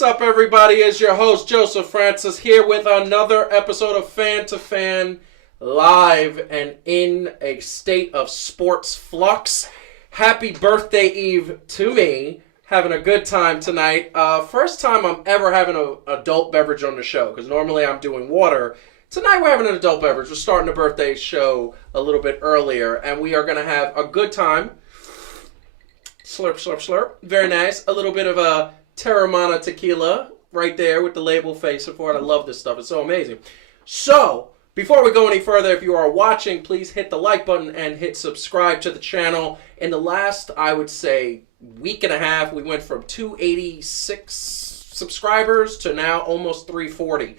What's up, everybody? It's your host, Joseph Francis, here with another episode of Fan to Fan, live and in a state of sports flux. Happy birthday eve to me. Having a good time tonight. First time I'm ever having an adult beverage on the show, because normally I'm doing water. Tonight we're having an adult beverage. We're starting the birthday show a little bit earlier, and we are going to have a good time. Slurp, slurp, slurp. Very nice. A little bit of a Terramana tequila right there with the label facing for it. I love this stuff. It's so amazing. So, before we go any further, if you are watching, please hit the like button and hit subscribe to the channel. In the last, I would say, week and a half, we went from 286 subscribers to now almost 340.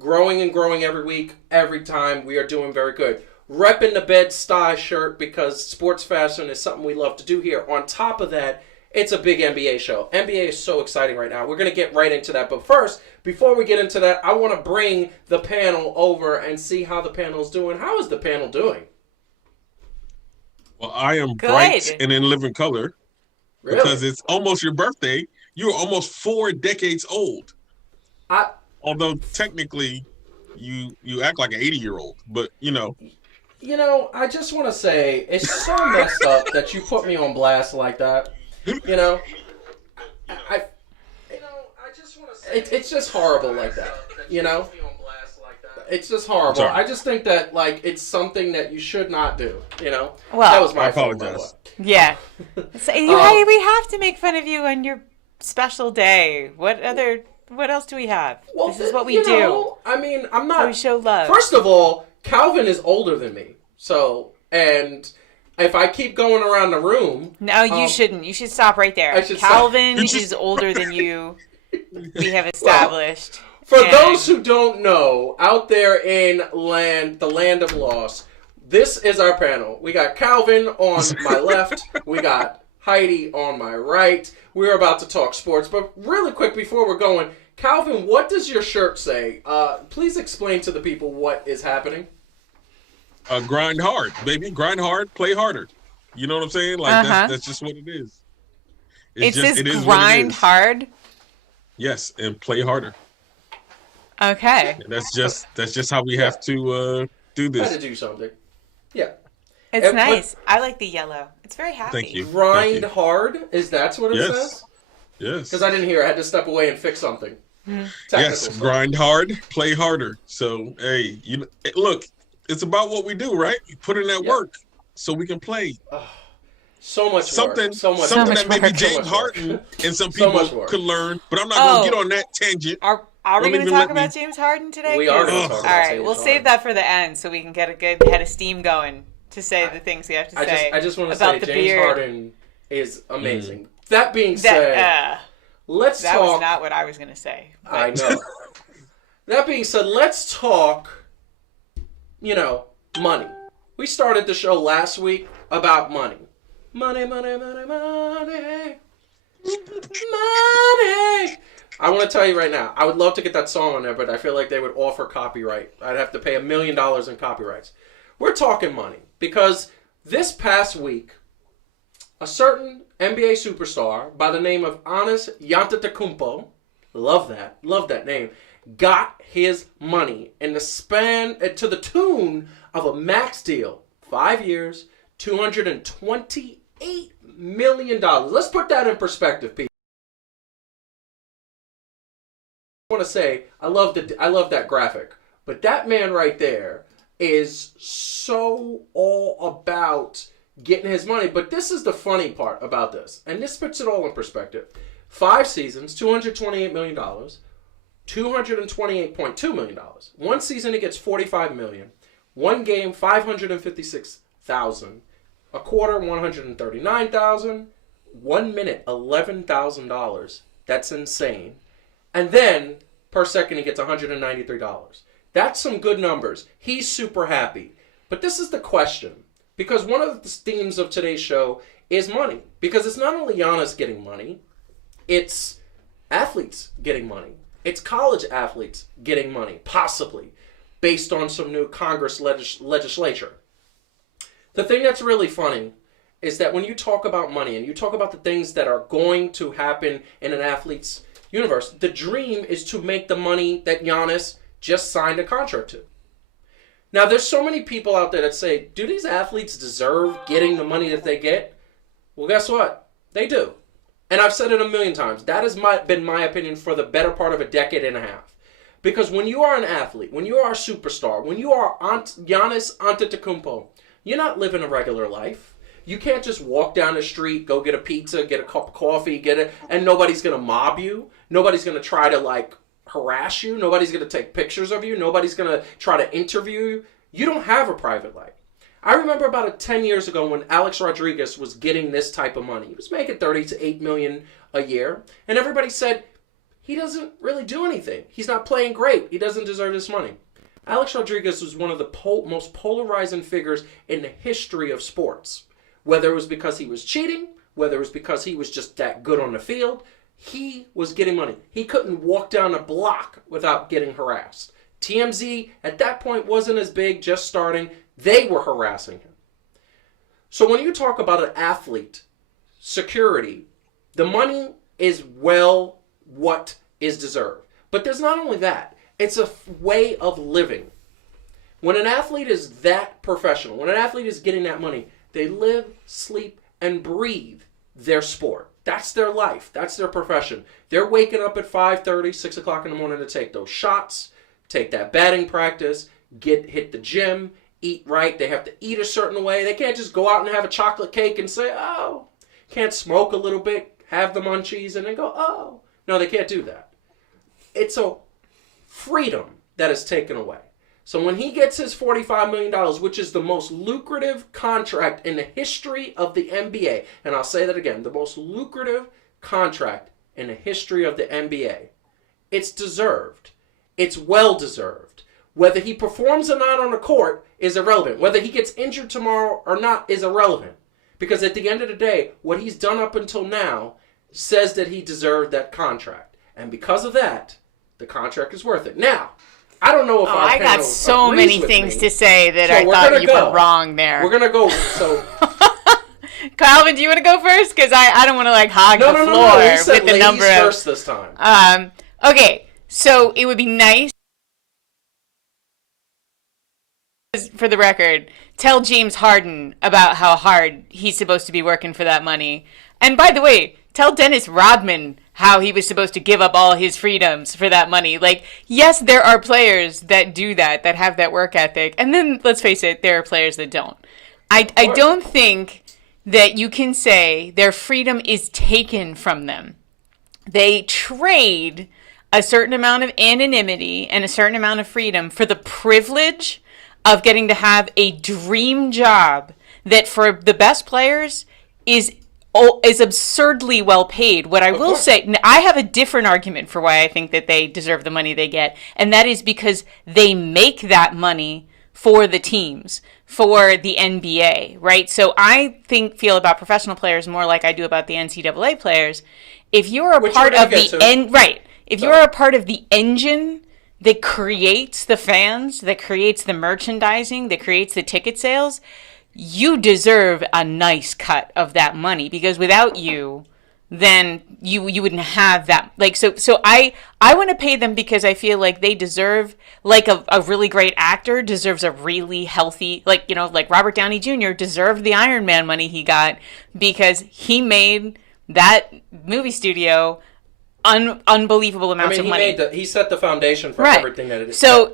Growing and growing every week, every time. We are doing very good. Repping the Bed-Stuy shirt because sports fashion is something we love to do here. On top of that, it's a big NBA show. NBA is so exciting right now. We're going to get right into that. But first, before we get into that, I want to bring the panel over and see how the panel's doing. How is the panel doing? Well, I am bright and in living color. Really? Because it's almost your birthday. You're almost 4 decades old. Although technically you act like an 80-year-old, but you know. You know, I just want to say it's so messed up that you put me on blast like that. You know, I just want to say it's just horrible like that. You know, it's just horrible. I just think that like it's something that you should not do. You know, well, that was my I apologize. Yeah, so we have to make fun of you on your special day. What else do we have? Well, this is what we do. I mean, I'm not. So we show love. First of all, Calvin is older than me, and if I keep going around the room, no, you shouldn't. You should stop right there. Calvin is older than you. We have established. Well, for those who don't know, out there in the land of lost, this is our panel. We got Calvin on my left. We got Heidi on my right. We're about to talk sports, but really quick before we're going, Calvin, what does your shirt say? Please explain to the people what is happening. Grind hard, baby. Grind hard, play harder. You know what I'm saying? Like that's just what it is. It says grind hard. Yes, and play harder. Okay. And that's just how we have to do this. Had to do something. Yeah. It's nice. I like the yellow. It's very happy. Thank you. Grind hard? Is that what it says? Yes. Because I didn't hear. I had to step away and fix something. Yes, grind hard, play harder. So, hey, look, it's about what we do, right? We put in that work so we can play. So much something, work. So much something work. that maybe James Harden and some people could learn, but I'm not going to get on that tangent. Are we going to talk about James Harden today? We are going to talk about James Harden. We'll save that for the end so we can get a good head of steam going to say the things we have to say. I just want to about say the James beard. Harden is amazing. That being said, let's talk. That was not what I was going to say. But. I know. That being said, let's talk, money. We started the show last week about money. Money, money, money, money. Money. I want to tell you right now, I would love to get that song on there, but I feel like they would offer copyright. I'd have to pay $1 million in copyrights. We're talking money because this past week, a certain NBA superstar by the name of Giannas Antetokounmpo, love that name, got his money in the span to the tune of a max deal, 5 years, $228 million. Let's put that in perspective, people. I want to say I love that graphic, but that man right there is so all about getting his money. But this is the funny part about this, and this puts it all in perspective. 5 seasons, $228 million, $228.2 million. One season he gets $45 million. One game, $556,000. A quarter, $139,000. 1 minute, $11,000. That's insane. And then, per second, he gets $193. That's some good numbers. He's super happy. But this is the question. Because one of the themes of today's show is money. Because it's not only Giannis getting money, it's athletes getting money. It's college athletes getting money, possibly, based on some new Congress legislature. The thing that's really funny is that when you talk about money and you talk about the things that are going to happen in an athlete's, universe, the dream is to make the money that Giannis just signed a contract to. Now, there's so many people out there that say, do these athletes deserve getting the money that they get? Well, guess what? They do. And I've said it a million times. That has been my opinion for the better part of a decade and a half. Because when you are an athlete, when you are a superstar, when you are Giannis Antetokounmpo, you're not living a regular life. You can't just walk down the street, go get a pizza, get a cup of coffee, and nobody's going to mob you. Nobody's going to try to, harass you. Nobody's going to take pictures of you. Nobody's going to try to interview you. You don't have a private life. I remember about 10 years ago when Alex Rodriguez was getting this type of money. He was making $30 to $8 million a year. And everybody said, he doesn't really do anything. He's not playing great. He doesn't deserve this money. Alex Rodriguez was one of the most polarizing figures in the history of sports. Whether it was because he was cheating, whether it was because he was just that good on the field, he was getting money. He couldn't walk down a block without getting harassed. TMZ at that point wasn't as big, just starting. They were harassing him. So when you talk about an athlete, security, the money is what is deserved. But there's not only that. It's a way of living. When an athlete is that professional, when an athlete is getting that money, they live, sleep, and breathe their sport. That's their life. That's their profession. They're waking up at 5:30, 6 o'clock in the morning to take those shots, take that batting practice, hit the gym, eat right. They have to eat a certain way. They can't just go out and have a chocolate cake and say, oh. Can't smoke a little bit, have the munchies, and then go, oh. No, they can't do that. It's a freedom that is taken away. So when he gets his $45 million, which is the most lucrative contract in the history of the NBA, and I'll say that again, the most lucrative contract in the history of the NBA, it's deserved. It's well-deserved. Whether he performs or not on the court is irrelevant. Whether he gets injured tomorrow or not is irrelevant. Because at the end of the day, what he's done up until now says that he deserved that contract. And because of that, the contract is worth it. Now, I don't know if I got so many things to say that I thought you were wrong there. We're going to go. So, Calvin, do you want to go first? Because I don't want to hog the floor with the number of... first this time. Okay, so it would be nice, for the record, tell James Harden about how hard he's supposed to be working for that money. And by the way, tell Dennis Rodman how he was supposed to give up all his freedoms for that money. Yes, there are players that do that have that work ethic. And then, let's face it, there are players that don't. I don't think that you can say their freedom is taken from them. They trade a certain amount of anonymity and a certain amount of freedom for the privilege of getting to have a dream job that for the best players is absurdly well paid. What I will say, I have a different argument for why I think that they deserve the money they get, and that is because they make that money for the teams, for the NBA, right? So I feel about professional players more like I do about the NCAA players. If you're a part of the if you're a part of the engine that creates the fans, that creates the merchandising, that creates the ticket sales, you deserve a nice cut of that money, because without you, then you wouldn't have that. So I want to pay them because I feel like they deserve, like a really great actor deserves a really healthy, like Robert Downey Jr. deserved the Iron Man money he got because he made that movie studio unbelievable amounts of money. He set the foundation for everything that it is. So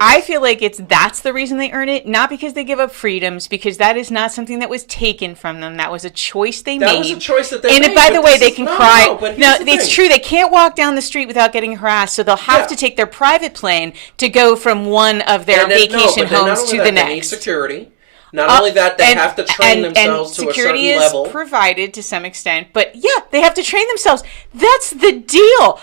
I feel like that's the reason they earn it, not because they give up freedoms, because that is not something that was taken from them. That was a choice they made. That was a choice that they made. And by the way, they can cry. No, it's true. They can't walk down the street without getting harassed, so they'll have to take their private plane to go from one of their vacation homes to the next. They need security. Not only that, they have to train themselves to a certain level. And security is provided to some extent, but they have to train themselves. That's the deal.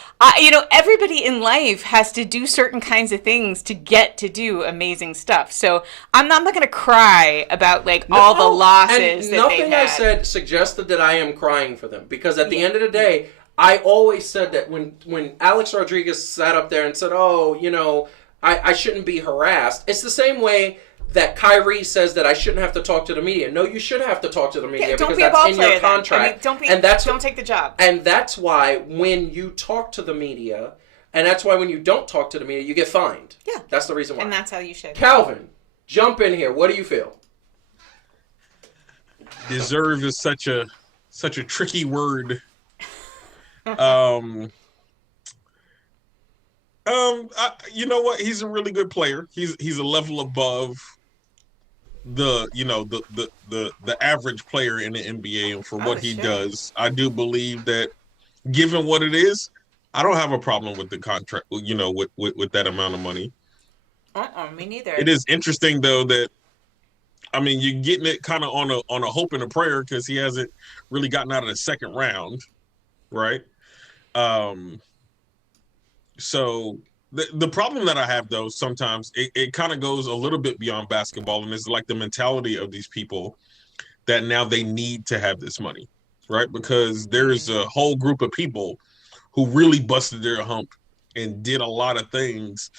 Everybody in life has to do certain kinds of things to get to do amazing stuff. So I'm not going to cry about all the losses that they've had. Nothing I said suggested that I am crying for them, because at the end of the day, I always said that when Alex Rodriguez sat up there and said, I shouldn't be harassed, it's the same way that Kyrie says that I shouldn't have to talk to the media. No, you should have to talk to the media don't because be a that's ball in player your contract. then. I mean, don't take the job. And that's why when you talk to the media, and that's why when you don't talk to the media, you get fined. Yeah. That's the reason why. And that's how you should. Calvin, jump in here. What do you feel? Deserve is such a tricky word. You know what? He's a really good player. He's a level above the average player in the NBA, and for what he does, I do believe that, given what it is, I don't have a problem with the contract. With that amount of money. Me neither. It is interesting though that, I mean, you're getting it kind of on a hope and a prayer because he hasn't really gotten out of the second round, right? So the problem that I have though, sometimes it kind of goes a little bit beyond basketball, and it's like the mentality of these people that now they need to have this money, right? Because there's a whole group of people who really busted their hump and did a lot of things,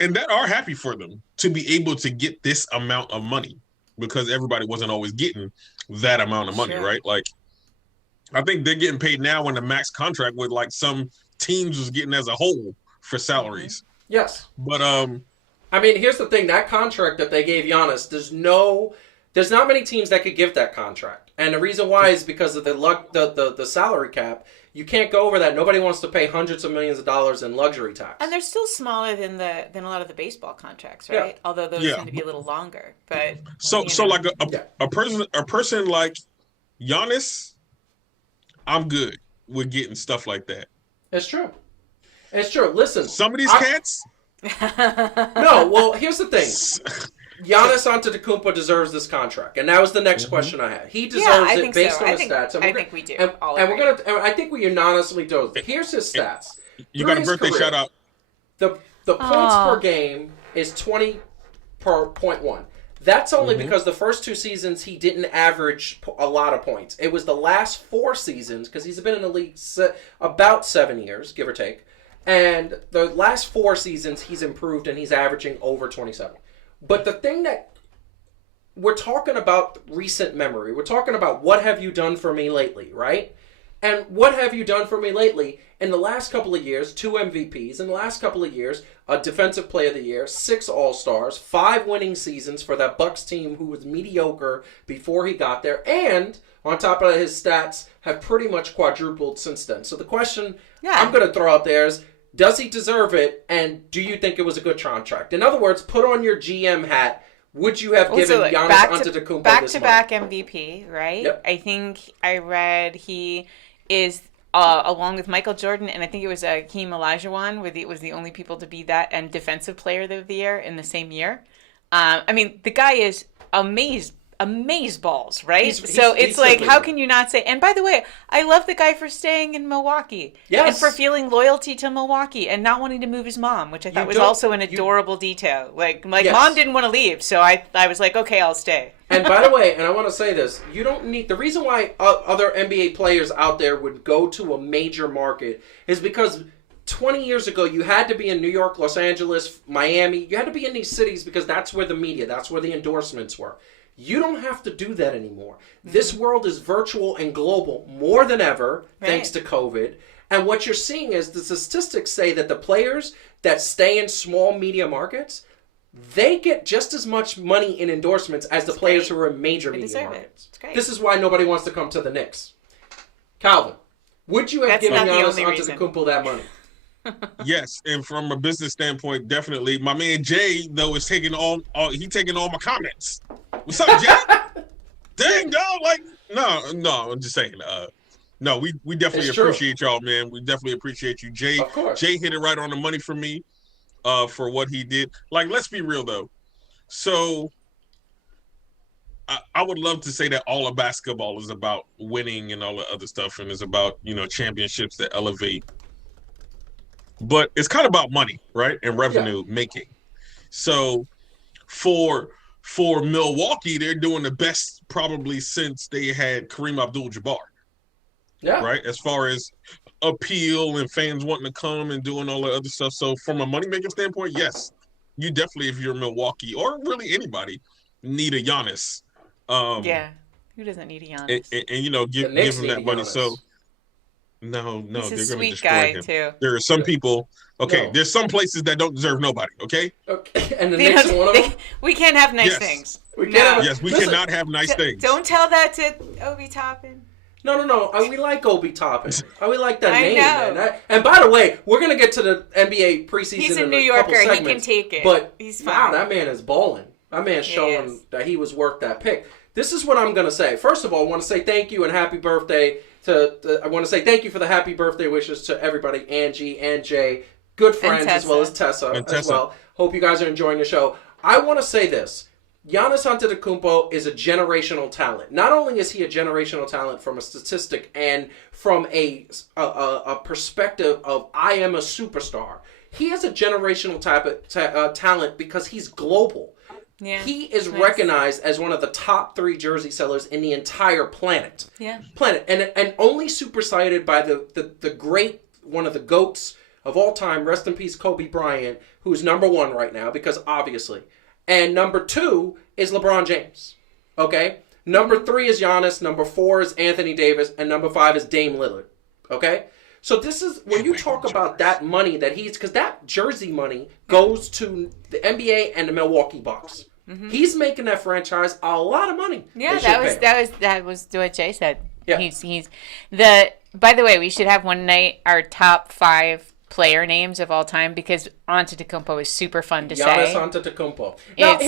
and that are happy for them to be able to get this amount of money, because everybody wasn't always getting that amount of money, right? Like, I think they're getting paid now in the max contract with like some teams was getting as a whole for salaries. Yes. But I mean, here's the thing, that contract that they gave Giannis, there's not many teams that could give that contract. And the reason why is because of the salary cap. You can't go over that. Nobody wants to pay hundreds of millions of dollars in luxury tax. And they're still smaller than a lot of the baseball contracts, right? Yeah. Although those tend to be a little longer. But so like a person like Giannis, I'm good with getting stuff like that. It's true. Listen, some of these cats. No, well, here's the thing. Giannis Antetokounmpo deserves this contract, and that was the next question I had. He deserves it based on his stats. And I think we do. And I think we unanimously do. Here's his stats. You got a birthday shout out. The points per game is 20.1. That's only because the first 2 seasons he didn't average a lot of points. It was the last 4 seasons, because he's been in the league about 7 years, give or take. And the last 4 seasons he's improved and he's averaging over 27. But the thing that we're talking about, recent memory, we're talking about what have you done for me lately, right? And what have you done for me lately? In the last couple of years, 2 MVPs. In the last couple of years, a Defensive Player of the Year, 6 All-Stars, 5 winning seasons for that Bucks team who was mediocre before he got there. And on top of that, his stats have pretty much quadrupled since then. So the question I'm going to throw out there is, does he deserve it? And do you think it was a good contract? In other words, put on your GM hat. Would you have given Giannis Antetokounmpo back-to-back MVP, right? Yep. I think I read he is, along with Michael Jordan, and I think it was Hakeem Olajuwon, was the only people to be that, and Defensive Player of the Year in the same year. I mean, the guy is amazeballs, right? It's like, how can you not say? And by the way, I love the guy for staying in Milwaukee, and for feeling loyalty to Milwaukee and not wanting to move his mom, which I thought was also an adorable detail. Like mom didn't want to leave, so I was like, okay, I'll stay. And by the way, and I want to say this, you don't need, the reason why other NBA players out there would go to a major market is because 20 years ago, you had to be in New York, Los Angeles, Miami. You had to be in these cities because that's where the media, that's where the endorsements were. You don't have to do that anymore. Mm-hmm. This world is virtual and global more than ever, thanks to COVID. And what you're seeing is the statistics say that the players that stay in small media markets, they get just as much money in endorsements as the players who are in major media markets. This is why nobody wants to come to the Knicks. Calvin, would you have given Giannis Antetokounmpo that money? Yes, and from a business standpoint, definitely. My man Jay, though, is taking all my comments. What's up, Jay? Dang, dog! Like, no, I'm just saying. No, we definitely appreciate y'all, man. We definitely appreciate you, Jay. Of course. Jay hit it right on the money for me, for what he did. Like, let's be real though. So, I would love to say that all of basketball is about winning and all the other stuff, and is about championships that elevate. But it's kind of about money, right? And revenue making. So for Milwaukee, they're doing the best probably since they had Kareem Abdul-Jabbar. Yeah. Right? As far as appeal and fans wanting to come and doing all that other stuff. So from a money-making standpoint, yes, you definitely, if you're Milwaukee or really anybody, need a Giannis. Who doesn't need a Giannis? And give him that money. Giannis. So no, he's they're going to destroy guy him. Too. There are some people. Okay, there's some places that don't deserve nobody. Okay, and the Knicks one of them. We can't have nice things. We cannot have nice things. Don't tell that to Obi Toppin. No. We like Obi Toppin. We like that name, man. And by the way, we're gonna get to the NBA preseason. He's a New Yorker. He can take it. But he's fine. Wow, that man is balling. That man's showing that he was worth that pick. This is what I'm gonna say. First of all, I want to say thank you and happy birthday I want to say thank you for the happy birthday wishes to everybody, Angie and Jay, good friends, as well as Tessa as well. Hope you guys are enjoying the show. I want to say this. Giannis Antetokounmpo is a generational talent. Not only is he a generational talent from a statistic and from a perspective of I am a superstar, he is a generational talent because he's global. Yeah, he is recognized as one of the top 3 jersey sellers in the entire planet. Yeah. And only superseded by the great, one of the GOATs of all time, rest in peace, Kobe Bryant, who's number 1 right now, because obviously. And number 2 is LeBron James. Okay? Number 3 is Giannis, number 4 is Anthony Davis, and number 5 is Dame Lillard. Okay? So this is, when you talk about that money that because that jersey money goes to the NBA and the Milwaukee Bucks. Mm-hmm. He's making that franchise a lot of money. Yeah, that was what Jay said. Yeah. By the way, we should have one night our top 5 player names of all time because Antetokounmpo is super fun to say. Giannis Antetokounmpo. Now,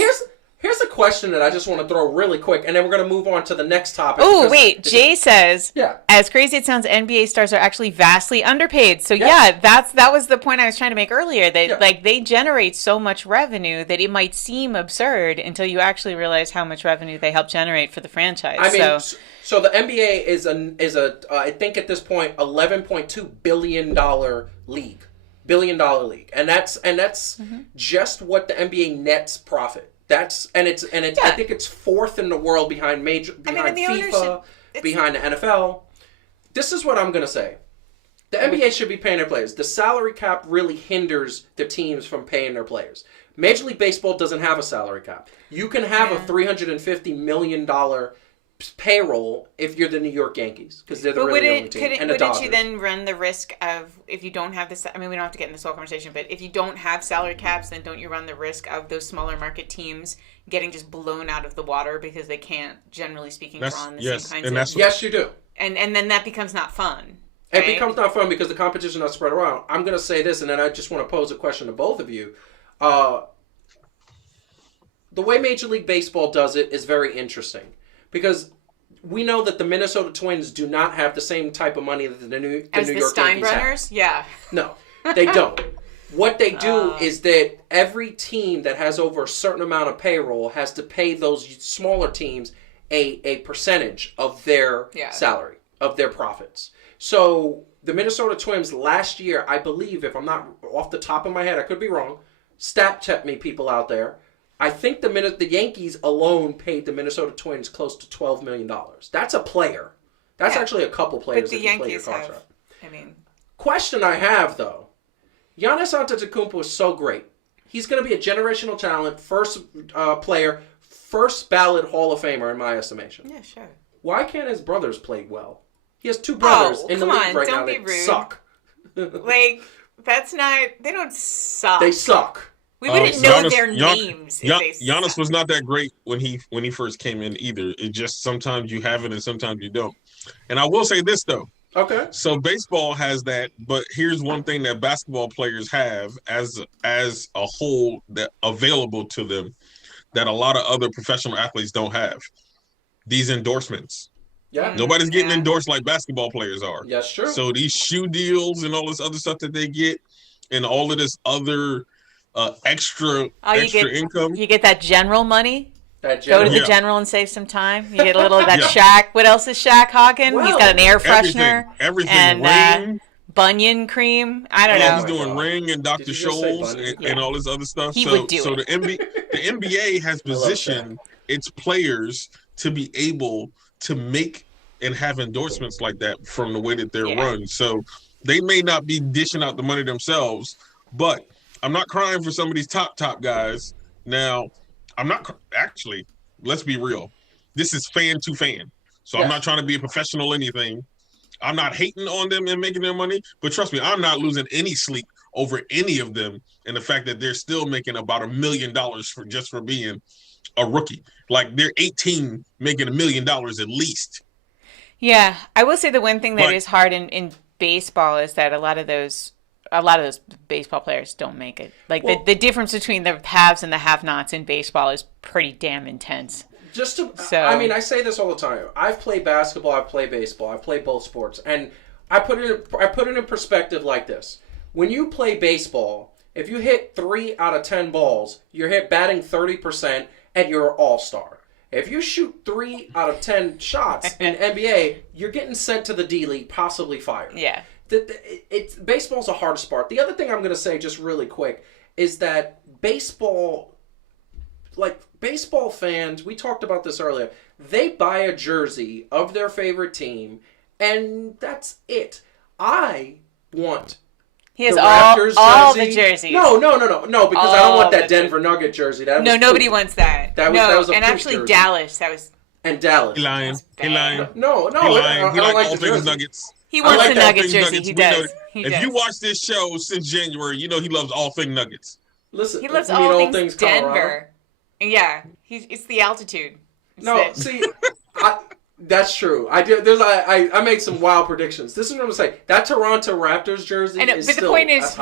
here's a question that I just want to throw really quick, and then we're going to move on to the next topic. Oh, wait. Jay says, as crazy as it sounds, NBA stars are actually vastly underpaid. So, that was the point I was trying to make earlier. That they generate so much revenue that it might seem absurd until you actually realize how much revenue they help generate for the franchise. I mean, so the NBA is a I think at this point, $11.2 billion league. $1 billion league. And that's just what the NBA nets profit. I think it's 4th in the world behind FIFA, behind the NFL. This is what I'm going to say. The NBA should be paying their players. The salary cap really hinders the teams from paying their players. Major League Baseball doesn't have a salary cap. You can have a $350 million payroll if you're the New York Yankees because they're the only team. Wouldn't you then run the risk of, if you don't have this, I mean, we don't have to get in this whole conversation, but if you don't have salary caps, then don't you run the risk of those smaller market teams getting just blown out of the water because they can't, generally speaking, draw on the same kinds of... Yes, you do. And then that becomes not fun. Right? It becomes not fun because the competition is not spread around. I'm going to say this, and then I just want to pose a question to both of you. The way Major League Baseball does it is very interesting because we know that the Minnesota Twins do not have the same type of money that the New York Yankees have. Yeah. No, they don't. What they do is that every team that has over a certain amount of payroll has to pay those smaller teams a percentage of their salary, of their profits. So the Minnesota Twins last year, I believe, if I'm not off the top of my head, I could be wrong, stat check me people out there, I think the Yankees alone paid the Minnesota Twins close to $12 million. That's a player. That's actually a couple players. But the Yankees have, Question I have, though. Giannis Antetokounmpo is so great. He's going to be a generational talent, first player, first ballot Hall of Famer in my estimation. Yeah, sure. Why can't his brothers play well? He has 2 brothers in the league right now that suck. That's not... They don't suck. They suck. We wouldn't know their names. Giannis was not that great when he first came in either. It just sometimes you have it and sometimes you don't. And I will say this though. Okay. So baseball has that, but here's one thing that basketball players have as a whole that available to them that a lot of other professional athletes don't have. These endorsements. Yeah. Nobody's getting endorsed like basketball players are. Yes, true. So these shoe deals and all this other stuff that they get and all of this other extra income. You get that general money. Go to the general and save some time. You get a little of that Shaq. What else is Shaq hawking? He's got an air freshener. Everything. And Ring. Bunion cream. I don't know. He's doing Ring and Dr. Scholl's and all this other stuff. He would do it. The NBA has positioned its players to be able to make and have endorsements like that from the way that they're run. So they may not be dishing out the money themselves, but I'm not crying for some of these top guys. Now, I'm not actually. Let's be real. This is fan to fan, so I'm not trying to be a professional or anything. I'm not hating on them and making their money, but trust me, I'm not losing any sleep over any of them, and the fact that they're still making about $1 million for being a rookie. Like they're 18 making $1 million at least. Yeah, I will say the one thing that is hard in baseball is that a lot of those baseball players don't make it. Like the difference between the haves and the have-nots in baseball is pretty damn intense. I mean, I say this all the time. I've played basketball, I've played baseball, I've played both sports, and I put it in perspective like this. When you play baseball, if you hit 3 out of 10 balls, you're batting 30%, and you're an all-star. If you shoot 3 out of 10 shots in NBA, you're getting sent to the D League, possibly fired. Yeah. Baseball's a hard sport. The other thing I'm going to say just really quick is that baseball fans, we talked about this earlier, they buy a jersey of their favorite team, and that's it. I want He has all the jerseys. No, because I don't want that Denver Nugget jersey. Nobody wants that. That was a and actually jersey. Dallas, that was... And Dallas. He lying. No, I don't like all the things jersey. Nuggets. He wants like the all Nugget things jersey. Nuggets. He does. If you watch this show since January, you know he loves all things Nuggets. Listen, he loves all things Denver. Colorado? Yeah, it's the altitude. See, that's true. I made some wild predictions. This is what I'm saying. That Toronto Raptors jersey. The point is,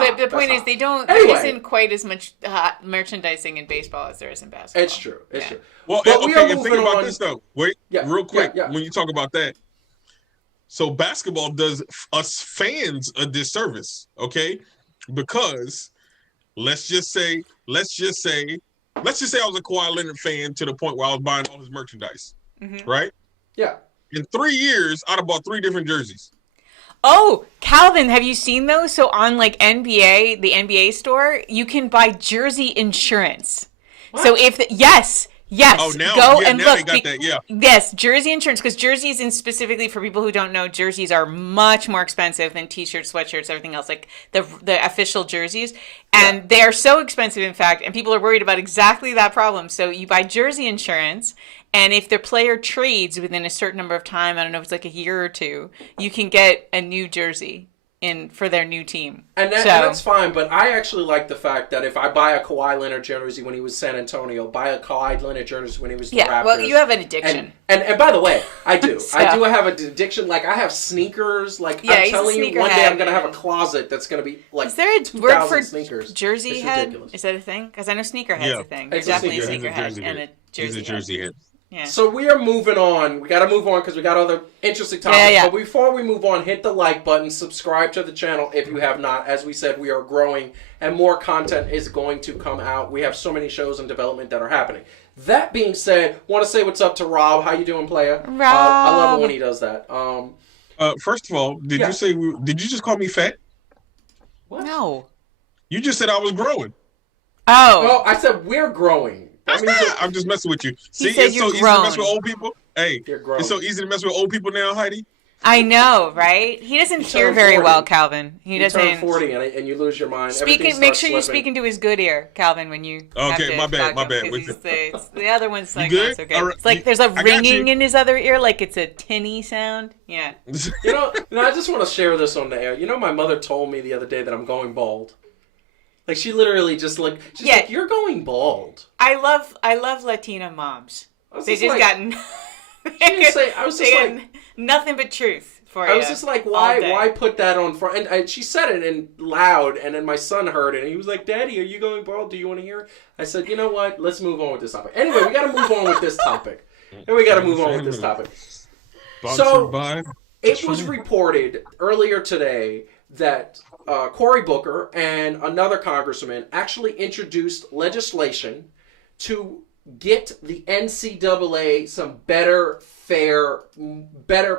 they don't. Anyway. There isn't quite as much merchandising in baseball as there is in basketball. It's true. True. Well, but okay. And think about this though. Wait, real quick. Yeah. When you talk about that, so basketball does us fans a disservice. Okay, because let's just say I was a Kawhi Leonard fan to the point where I was buying all his merchandise. Mm-hmm. Right? Yeah. In 3 years, I'd have bought 3 different jerseys. Oh, Calvin, have you seen those? So on like the NBA store, you can buy jersey insurance. What? So yes. Oh, now, go yeah, and now look. They got that, yeah. Yes, jersey insurance, because jerseys, and specifically for people who don't know, jerseys are much more expensive than t-shirts, sweatshirts, everything else, like the official jerseys. And they are so expensive, in fact, and people are worried about exactly that problem. So you buy jersey insurance, and if the player trades within a certain number of time, I don't know if it's like a year or 2, you can get a new jersey for their new team. And that's fine, but I actually like the fact that if I buy a Kawhi Leonard jersey when he was San Antonio, buy a Kawhi Leonard jersey when he was the Raptors. Well, you have an addiction. And by the way, I do. I do have an addiction. Like, I have sneakers. Like, I'm telling you, one day I'm going to have a closet that's going to be like 2,000 sneakers. Jersey head? Is that a thing? Because I know sneakerhead's a thing. It's definitely a sneakerhead and a jersey head. Yeah. So we are moving on. We got to move on because we got other interesting topics. Yeah. But before we move on, hit the like button, subscribe to the channel if you have not. As we said, we are growing and more content is going to come out. We have so many shows in development that are happening. That being said, want to say what's up to Rob. How you doing, player? Rob. I love it when he does that. First of all, did you just call me fat? What? No. You just said I was growing. Oh. Well, I said we're growing. I'm just messing with you. See, it's so easy to mess with old people. Hey, it's so easy to mess with old people now, Heidi. I know, right? He doesn't hear very well, Calvin. He doesn't. Turn 40 and you lose your mind. Make sure you speak into his good ear, Calvin, when you. Okay, my bad. The other one's like, good? okay. It's like there's a ringing in his other ear, like it's a tinny sound. Yeah. I just want to share this on the air. My mother told me the other day that I'm going bald. Like, she literally just like, she's like, you're going bald. I love Latina moms. They just gotten. I was just like, nothing but truth for you. I was just like, why put that on front? And she said it in loud, and then my son heard it, and he was like, Daddy, are you going bald? Do you want to hear it? I said, you know what? Let's move on with this topic. Anyway, we got to move on with this topic. So, it was reported earlier today that Cory Booker and another congressman actually introduced legislation to get the NCAA some better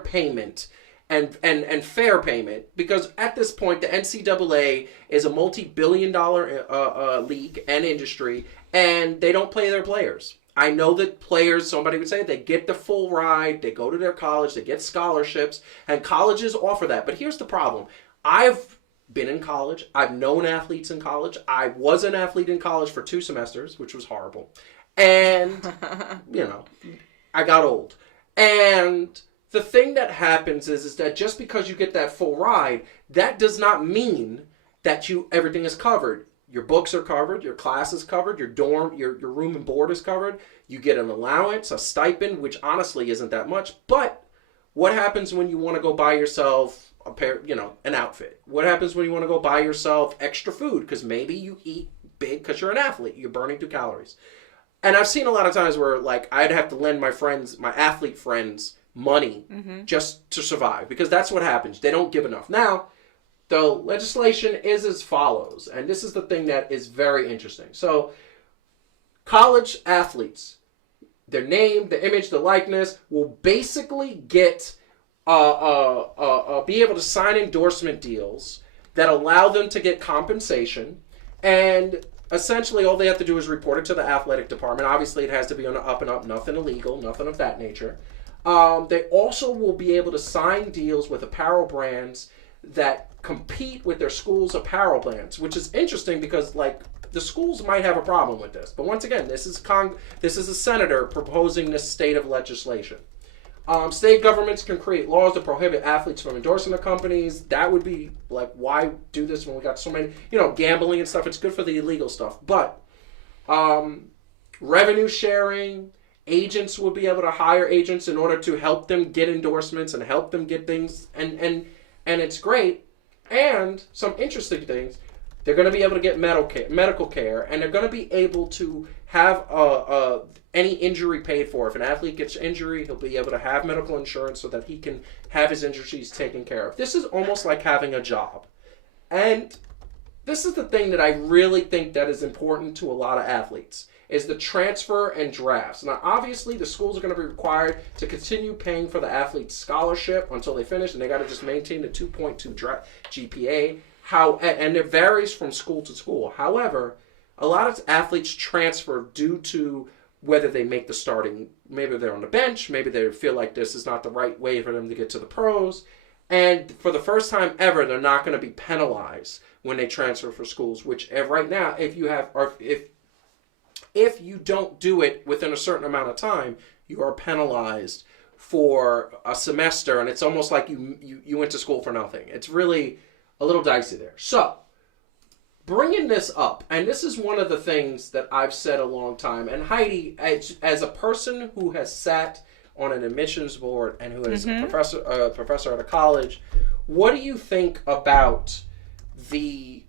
payment and fair payment, because at this point the NCAA is a multi-billion-dollar league and industry, and they don't pay their players. I know that players, somebody would say, they get the full ride, they go to their college, they get scholarships, and colleges offer that. But here's the problem. I've been in college. I've known athletes in college. I was an athlete in college for 2 semesters, which was horrible. And, I got old. And the thing that happens is that just because you get that full ride, that does not mean that everything is covered. Your books are covered, your class is covered, your dorm, your room and board is covered. You get an allowance, a stipend, which honestly isn't that much. But what happens when you want to go buy yourself a pair, an outfit? What happens when you want to go buy yourself extra food? Because maybe you eat big because you're an athlete. You're burning through calories. And I've seen a lot of times where, like, I'd have to lend my athlete friends, money just to survive. Because that's what happens. They don't give enough. Now, the legislation is as follows. And this is the thing that is very interesting. So, college athletes, their name, the image, the likeness, will basically get be able to sign endorsement deals that allow them to get compensation, and essentially all they have to do is report it to the athletic department. Obviously, it has to be on the up and up, nothing illegal, nothing of that nature. They also will be able to sign deals with apparel brands that compete with their school's apparel brands, which is interesting because, like, the schools might have a problem with this. But once again, this is a senator proposing this state of legislation. State governments can create laws to prohibit athletes from endorsing the companies. That would be, like, why do this when we got so many, gambling and stuff. It's good for the illegal stuff. But revenue sharing, agents will be able to hire agents in order to help them get endorsements and help them get things. And it's great. And some interesting things. They're going to be able to get medical care, and they're going to be able to have any injury paid for. If an athlete gets injury, he'll be able to have medical insurance so that he can have his injuries taken care of. This is almost like having a job. And this is the thing that I really think that is important to a lot of athletes, is the transfer and drafts. Now, obviously, the schools are going to be required to continue paying for the athlete's scholarship until they finish, and they got to just maintain the 2.2 GPA. And it varies from school to school. However, a lot of athletes transfer due to whether they make the starting, maybe they're on the bench, maybe they feel like this is not the right way for them to get to the pros. And for the first time ever, they're not going to be penalized when they transfer for schools, which right now, if you don't do it within a certain amount of time, you are penalized for a semester, and it's almost like you went to school for nothing. It's really a little dicey there. So, bringing this up, and this is one of the things that I've said a long time, and Heidi, as a person who has sat on an admissions board and who is a professor at a college, what do you think about the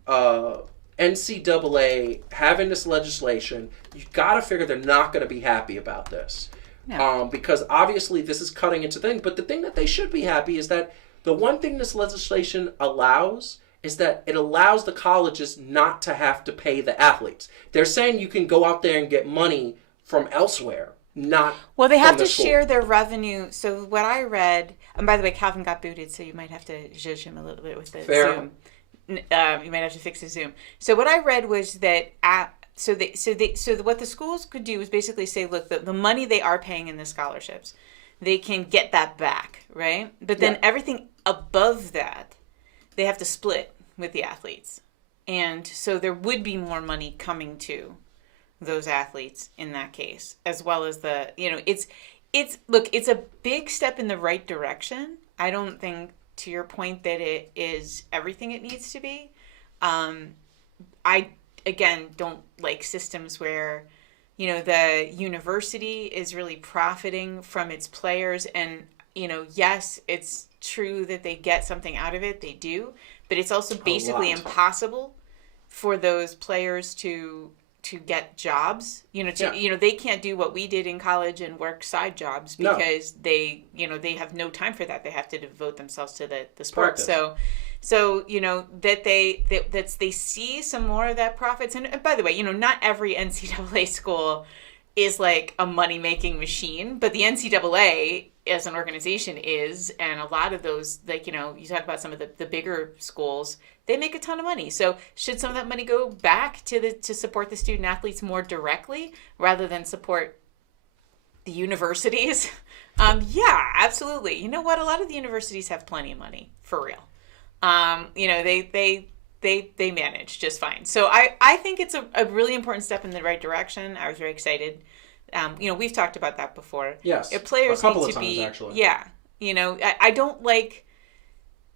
NCAA having this legislation? You've got to figure they're not going to be happy about this. No. Because obviously this is cutting into things, but the thing that they should be happy is that the one thing this legislation allows is that it allows the colleges not to have to pay the athletes. They're saying you can go out there and get money from elsewhere, not Well, they have to school. share their revenue. So what I read, and by the way, Calvin got booted, so you might have to judge him a little bit with the Zoom. You might have to fix the Zoom. So what I read was that so what the schools could do is basically say, look, the money they are paying in the scholarships, they can get that back, right? But then everything above that, they have to split with the athletes. And so there would be more money coming to those athletes in that case, as well as it's a big step in the right direction. I don't think, to your point, that it is everything it needs to be. I, again, don't like systems where the university is really profiting from its players, and yes, it's true that they get something out of it, they do, but it's also basically impossible for those players to get jobs. They can't do what we did in college and work side jobs because they have no time for that. They have to devote themselves to the sport. Practice. So that they see some more of that profits. And by the way, not every NCAA school is like a money-making machine, but the NCAA as an organization is, and a lot of those, you talk about some of the bigger schools, they make a ton of money. So should some of that money go back to support the student athletes more directly rather than support the universities? Yeah, absolutely. You know what? A lot of the universities have plenty of money, for real. They manage just fine. So I think it's a really important step in the right direction. I was very excited. We've talked about that before. Yes, if players a couple need of to times be, actually. Yeah, I don't like.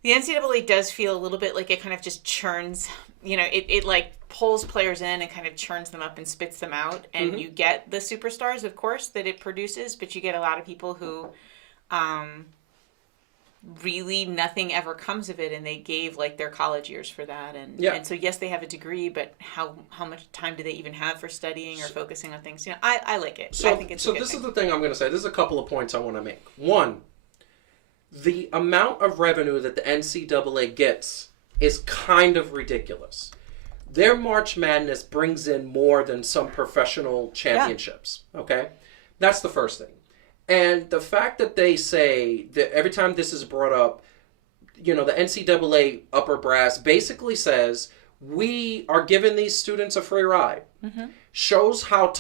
The NCAA does feel a little bit like it kind of just churns. It like pulls players in and kind of churns them up and spits them out, and you get the superstars, of course, that it produces, but you get a lot of people who, really nothing ever comes of it, and they gave like their college years for that, and so yes, they have a degree, but how much time do they even have for studying or focusing on things? I like it. So I think it's so this is the thing I'm going to say. There's a couple of points I want to make. One, the amount of revenue that the NCAA gets is kind of ridiculous. Their March Madness brings in more than some professional championships. Yeah. Okay, that's the first thing. And the fact that they say that every time this is brought up, the NCAA upper brass basically says, we are giving these students a free ride. Mm-hmm. Shows how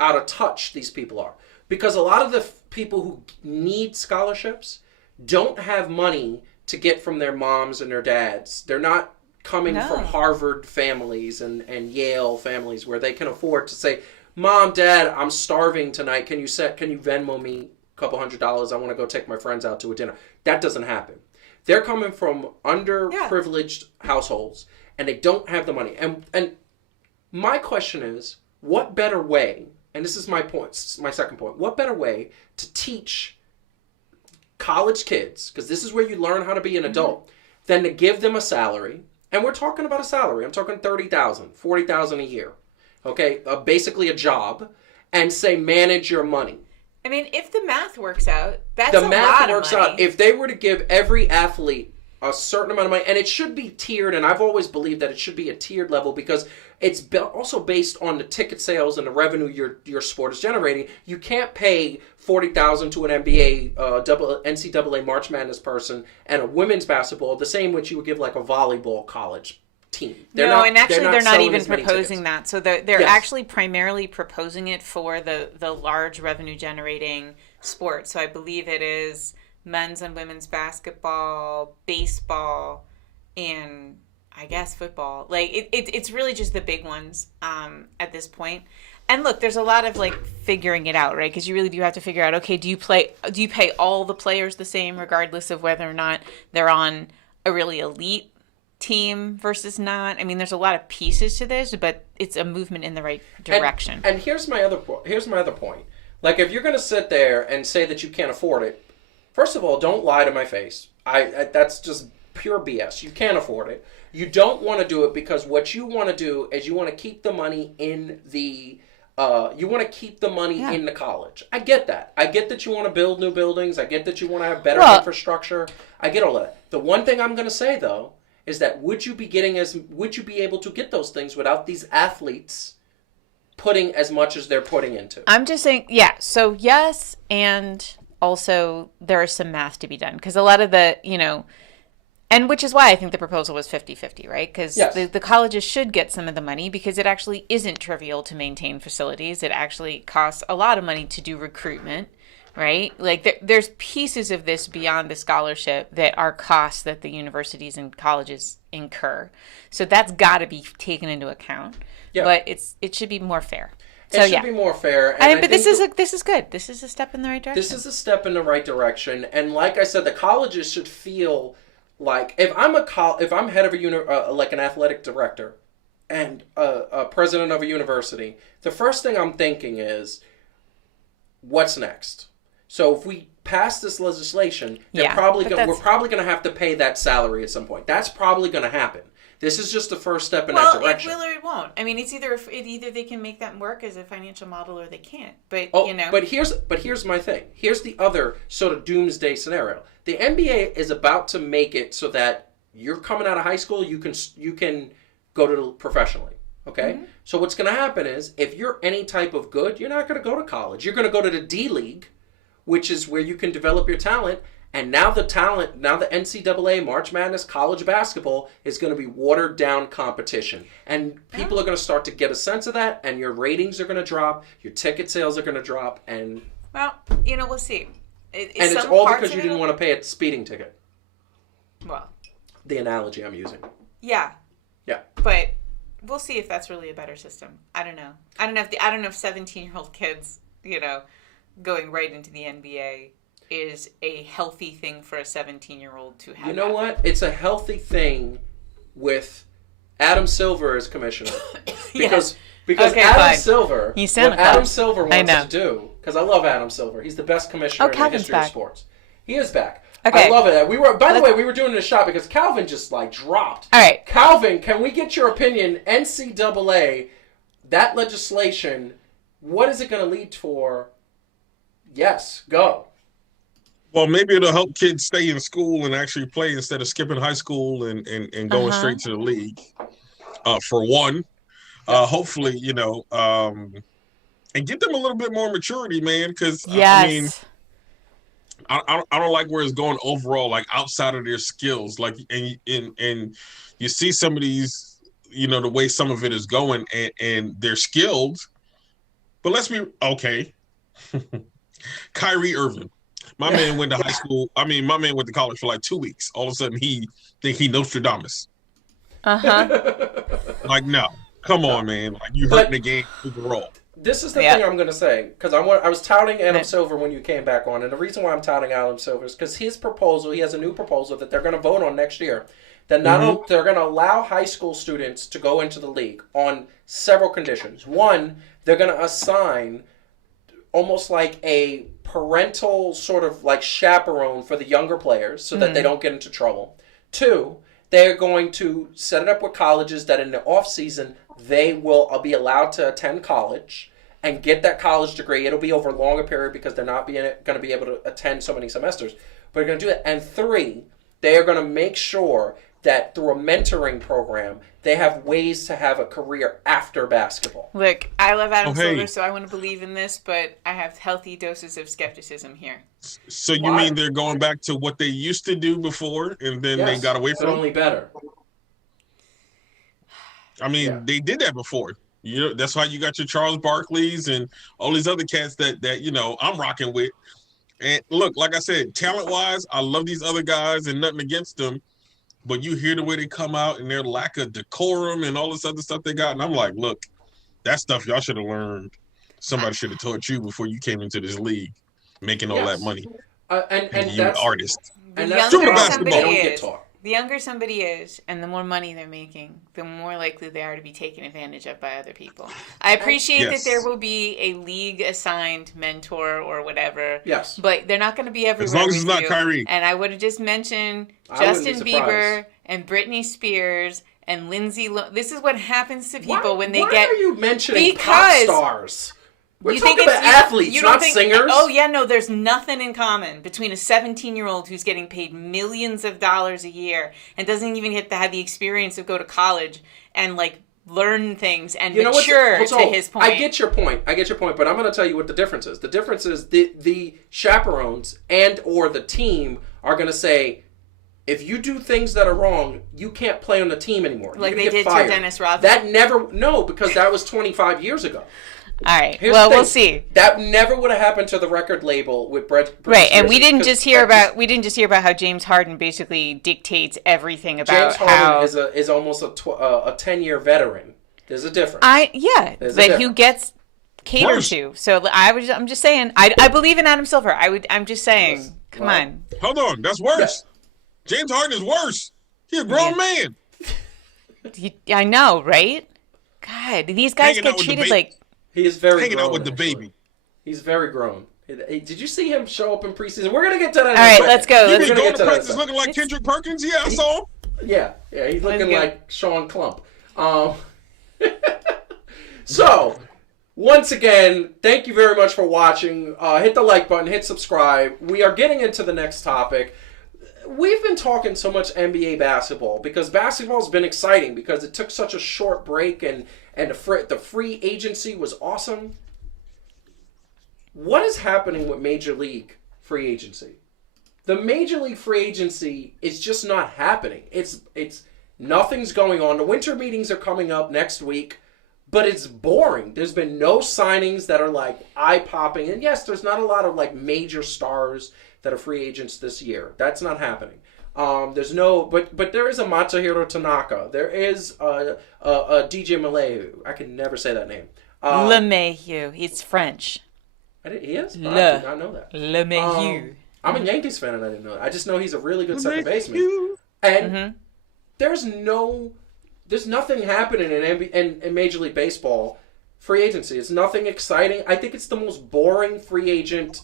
out of touch these people are. Because a lot of the people who need scholarships don't have money to get from their moms and their dads. They're not coming from Harvard families and Yale families where they can afford to say, Mom, Dad, I'm starving tonight. Can you Venmo me a couple $100? I want to go take my friends out to a dinner. That doesn't happen. They're coming from underprivileged households, and they don't have the money. And my question is, what better way, and this is my second point, what better way to teach college kids, because this is where you learn how to be an adult, than to give them a salary? And we're talking about a salary. I'm talking $30,000, $40,000 a year. Okay, basically a job, and say manage your money. I mean, if the math works out, that's a lot of money. The math works out. If they were to give every athlete a certain amount of money, and it should be tiered, and I've always believed that it should be a tiered level because it's also based on the ticket sales and the revenue your sport is generating. You can't pay $40,000 to an NCAA March Madness person and a women's basketball the same which you would give like a volleyball college team. They're not even proposing that. So they're actually primarily proposing it for the large revenue generating sports. So I believe it is men's and women's basketball, baseball, and I guess football. Like it's really just the big ones at this point. And look, there's a lot of like figuring it out, right? Because you really do have to figure out, okay, do you pay all the players the same regardless of whether or not they're on a really elite team versus not? I mean, there's a lot of pieces to this, but it's a movement in the right direction. And here's my other point. Like, if you're going to sit there and say that you can't afford it, first of all, don't lie to my face. That's just pure BS. You can't afford it. You don't want to do it because what you want to do is you want to keep the money in the in the college. I get that. I get that you want to build new buildings. I get that you want to have better infrastructure. I get all that. The one thing I'm going to say though is that would you be able to get those things without these athletes putting as much as they're putting into? I'm just saying, yeah. So yes, and also there is some math to be done because a lot of the, and which is why I think the proposal was 50-50, right? Because the colleges should get some of the money because it actually isn't trivial to maintain facilities. It actually costs a lot of money to do recruitment, right? Like there's pieces of this beyond the scholarship that are costs that the universities and colleges incur. So that's got to be taken into account. Yeah. But it should be more fair. It should be more fair. But this is good. This is a step in the right direction. This is a step in the right direction. And like I said, the colleges should feel like if I'm head of like an athletic director and a president of a university, the first thing I'm thinking is, what's next? So if we pass this legislation, we're probably going to have to pay that salary at some point. That's probably going to happen. This is just the first step in that direction. Well, it will or it won't. I mean, it's either they can make that work as a financial model or they can't. But But here's my thing. Here's the other sort of doomsday scenario. The NBA is about to make it so that you're coming out of high school, you can go to professionally. Okay? Mm-hmm. So what's going to happen is if you're any type of good, you're not going to go to college. You're going to go to the D League, which is where you can develop your talent. And now the NCAA March Madness college basketball is going to be watered down competition. And people are going to start to get a sense of that, and your ratings are going to drop, your ticket sales are going to drop, and... Well, we'll see. It's all because you didn't want to pay a speeding ticket. Well... the analogy I'm using. Yeah. Yeah. But we'll see if that's really a better system. I don't know. I don't know if 17-year-old kids, going right into the NBA is a healthy thing for a 17-year-old to have. You know what? It's a healthy thing with Adam Silver as commissioner. Because okay, Adam fine. Silver, What Adam Silver wants to do, because I love Adam Silver. He's the best commissioner in the history of sports. He is back. Okay. I love it. By the way, we were doing a shot because Calvin just dropped. All right. Calvin, can we get your opinion? NCAA, that legislation, what is it going to lead for? Yes, go. Well, maybe it'll help kids stay in school and actually play instead of skipping high school and going straight to the league. For one, hopefully, and get them a little bit more maturity, man. Because I don't like where it's going overall, like outside of their skills. Like, and you see some of these, the way some of it is going, and they're skilled. But let's be okay. Kyrie Irving, my man went to high school. I mean, my man went to college for like 2 weeks. All of a sudden, he Nostradamus. Like, no, come on, man. Like, you hurting the game overall. This is the thing I'm going to say, because I was touting Adam Silver when you came back on, and the reason why I'm touting Adam Silver is because his proposal, he has a new proposal that they're going to vote on next year, that not only they're going to allow high school students to go into the league on several conditions. One, they're going to assign almost like a parental sort of like chaperone for the younger players so that they don't get into trouble. Two, they're going to set it up with colleges that in the off season they will be allowed to attend college and get that college degree. It'll be over a longer period because they're not going to be able to attend so many semesters. But they're going to do that. And three, they are going to make sure that through a mentoring program, they have ways to have a career after basketball. Look, I love Adam Silver, so I want to believe in this, but I have healthy doses of skepticism here. So you mean they're going back to what they used to do before, and then they got away from it? Only better. I mean, they did that before. That's why you got your Charles Barkleys and all these other cats that I'm rocking with. And look, like I said, talent-wise, I love these other guys and nothing against them. But you hear the way they come out and their lack of decorum and all this other stuff they got. And I'm like, look, that stuff y'all should have learned. Somebody should have taught you before you came into this league, making all that money. And you're an artist. And that's super basketball don't get taught. The younger somebody is, and the more money they're making, the more likely they are to be taken advantage of by other people. I appreciate that there will be a league-assigned mentor or whatever. Yes. But they're not going to be everywhere. As long as it's not Kyrie. And I would have just mentioned Justin Bieber and Britney Spears and Lindsay. This is what happens to people when they get. Why are you mentioning pop stars? We're talking about athletes, not singers. Oh, yeah, no, there's nothing in common between a 17-year-old who's getting paid millions of dollars a year and doesn't even get to have the experience of go to college and, learn things and mature to his point. I get your point, but I'm going to tell you what the difference is. The difference is the chaperones and or the team are going to say, if you do things that are wrong, you can't play on the team anymore. Like they did to Dennis Rodman? Because that was 25 years ago. All right. We'll see. That never would have happened to the record label with Brett. Right, and we didn't just hear about how James Harden basically dictates everything about James Harden is almost a 10-year veteran. There's a difference. Who gets catered to. So I'm just saying. I believe in Adam Silver. I'm just saying. Come on. Hold on, that's worse. Yeah. James Harden is worse. He's a grown man. I know, right? God, these guys get treated like. He is very hanging grown, out with the baby. He's very grown. Did you see him show up in preseason? We're gonna get to that. All right, let's go. You been going to practice looking like Kendrick Perkins? Yeah, I saw him. Yeah, he's looking like Sean Klump. So, once again, thank you very much for watching. Hit the like button, hit subscribe. We are getting into the next topic. We've been talking so much NBA basketball because basketball's been exciting because it took such a short break and the free agency was awesome. What is happening with Major League free agency? The Major League free agency is just not happening. It's nothing's going on. The winter meetings are coming up next week, but it's boring. There's been no signings that are eye-popping. And yes, there's not a lot of major stars that are free agents this year. That's not happening. There's no, but there is a Matsuhiro Tanaka. There is a DJ Malayu. I can never say that name. LeMahieu. He's French. He is? I did not know that. LeMahieu. I'm a Yankees fan and I didn't know that. I just know he's a really good second baseman. And there's nothing happening in Major League Baseball free agency. It's nothing exciting. I think it's the most boring free agent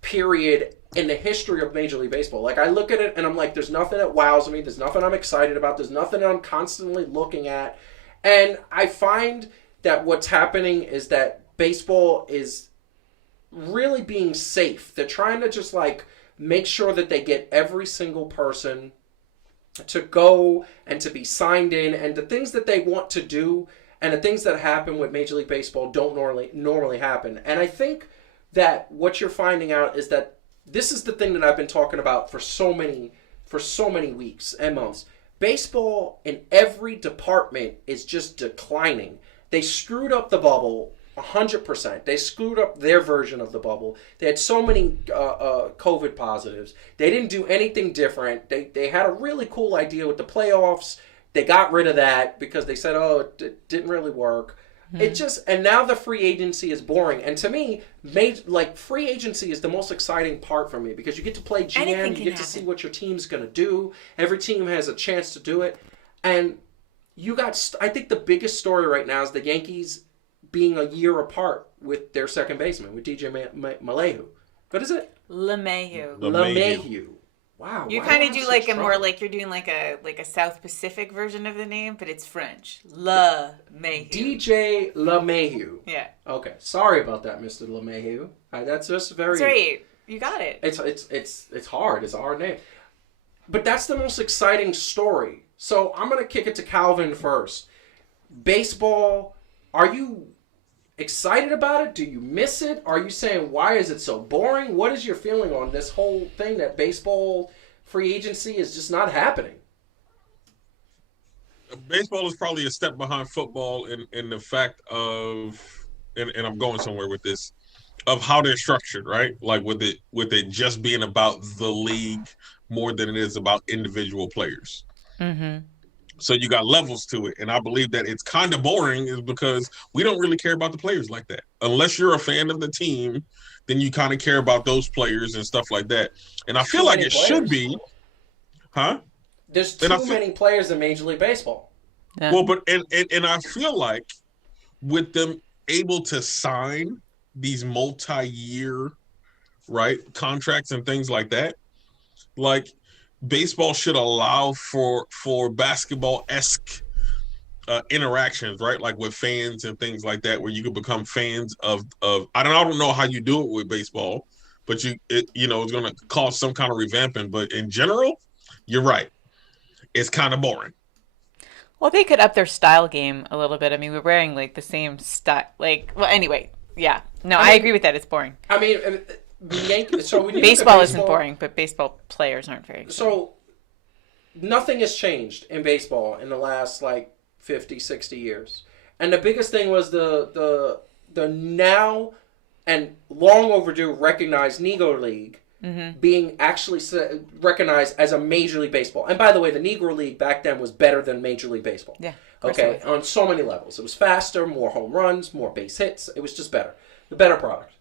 period in the history of Major League Baseball. Like, I look at it and I'm like, there's nothing that wows me. There's nothing I'm excited about. There's nothing that I'm constantly looking at. And I find that what's happening is that baseball is really being safe. They're trying to just like make sure that they get every single person to go and to be signed in, and the things that they want to do and the things that happen with Major League Baseball don't normally happen. And I think that what you're finding out is that this is the thing that I've been talking about for so many weeks and months. Baseball in every department is just declining. They screwed up the bubble 100%. They screwed up their version of the bubble. They had so many COVID positives. They didn't do anything different. They had a really cool idea with the playoffs. They got rid of that because they said, oh, it didn't really work. And now the free agency is boring. And to me, free agency is the most exciting part for me because you get to play GM, you get to see what your team's going to do. Every team has a chance to do it. And I think the biggest story right now is the Yankees being a year apart with their second baseman, with DJ Malayu. What is it? LeMahieu. Wow. You kind of do like a more like you're doing like a South Pacific version of the name, but it's French. LeMahieu. DJ LeMahieu. Yeah. Okay. Sorry about that, Mr. LeMahieu. That's just very. That's right. You got it. It's hard. It's a hard name. But that's the most exciting story. So I'm gonna kick it to Calvin first. Baseball. Are you excited about it? Do you miss it? Are you saying, why is it so boring? What is your feeling on this whole thing that baseball free agency is just not happening? Baseball is probably a step behind football in the fact of, and I'm going somewhere with this, of how they're structured, right? Like with it just being about the league more than it is about individual players. Mm-hmm. So you got levels to it. And I believe that it's kind of boring is because we don't really care about the players like that. Unless you're a fan of the team, then you kind of care about those players and stuff like that. And I feel like it should be. Huh? There's too many players in Major League Baseball. Yeah. Well, but and I feel like with them able to sign these multi-year, right, contracts and things like that, like baseball should allow for basketball-esque interactions, right? Like with fans and things like that, where you could become fans of I don't know how you do it with baseball, but it's going to cause some kind of revamping. But in general, you're right. It's kind of boring. Well, they could up their style game a little bit. I mean, we're wearing like the same style. Anyway, yeah. No, I agree with that. It's boring. I mean, so when you baseball isn't boring, but baseball players aren't very good. So nothing has changed in baseball in the last 50, 60 years. And the biggest thing was the now and long overdue recognized Negro League being actually recognized as a Major League Baseball. And by the way, the Negro League back then was better than Major League Baseball. Yeah. Okay, on so many levels. It was faster, more home runs, more base hits. It was just better. The better product.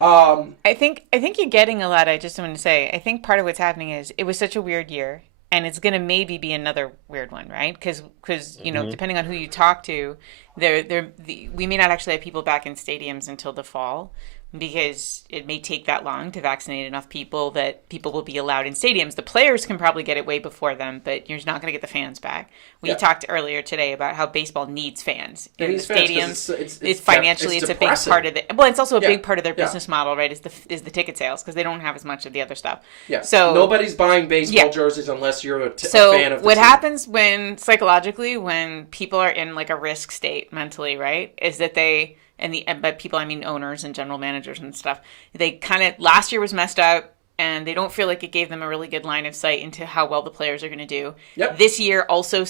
I think you're getting a lot. I just want to say, I think part of what's happening is it was such a weird year, and it's going to maybe be another weird one, right? Because depending on who you talk to, we may not actually have people back in stadiums until the fall, because it may take that long to vaccinate enough people that people will be allowed in stadiums. The players can probably get it way before them, but you're not going to get the fans back. We talked earlier today about how baseball needs fans in the stadiums. It's financially, it's a big part of it. Well, it's also a big part of their business model, right? Is the ticket sales, because they don't have as much of the other stuff. Yeah. So nobody's buying baseball jerseys unless you're a fan of the what team. happens psychologically when people are in a risk state mentally, right, is that they. And by people, I mean owners and general managers and stuff. They kind of, last year was messed up, and they don't feel like it gave them a really good line of sight into how well the players are going to do. Yep. This year also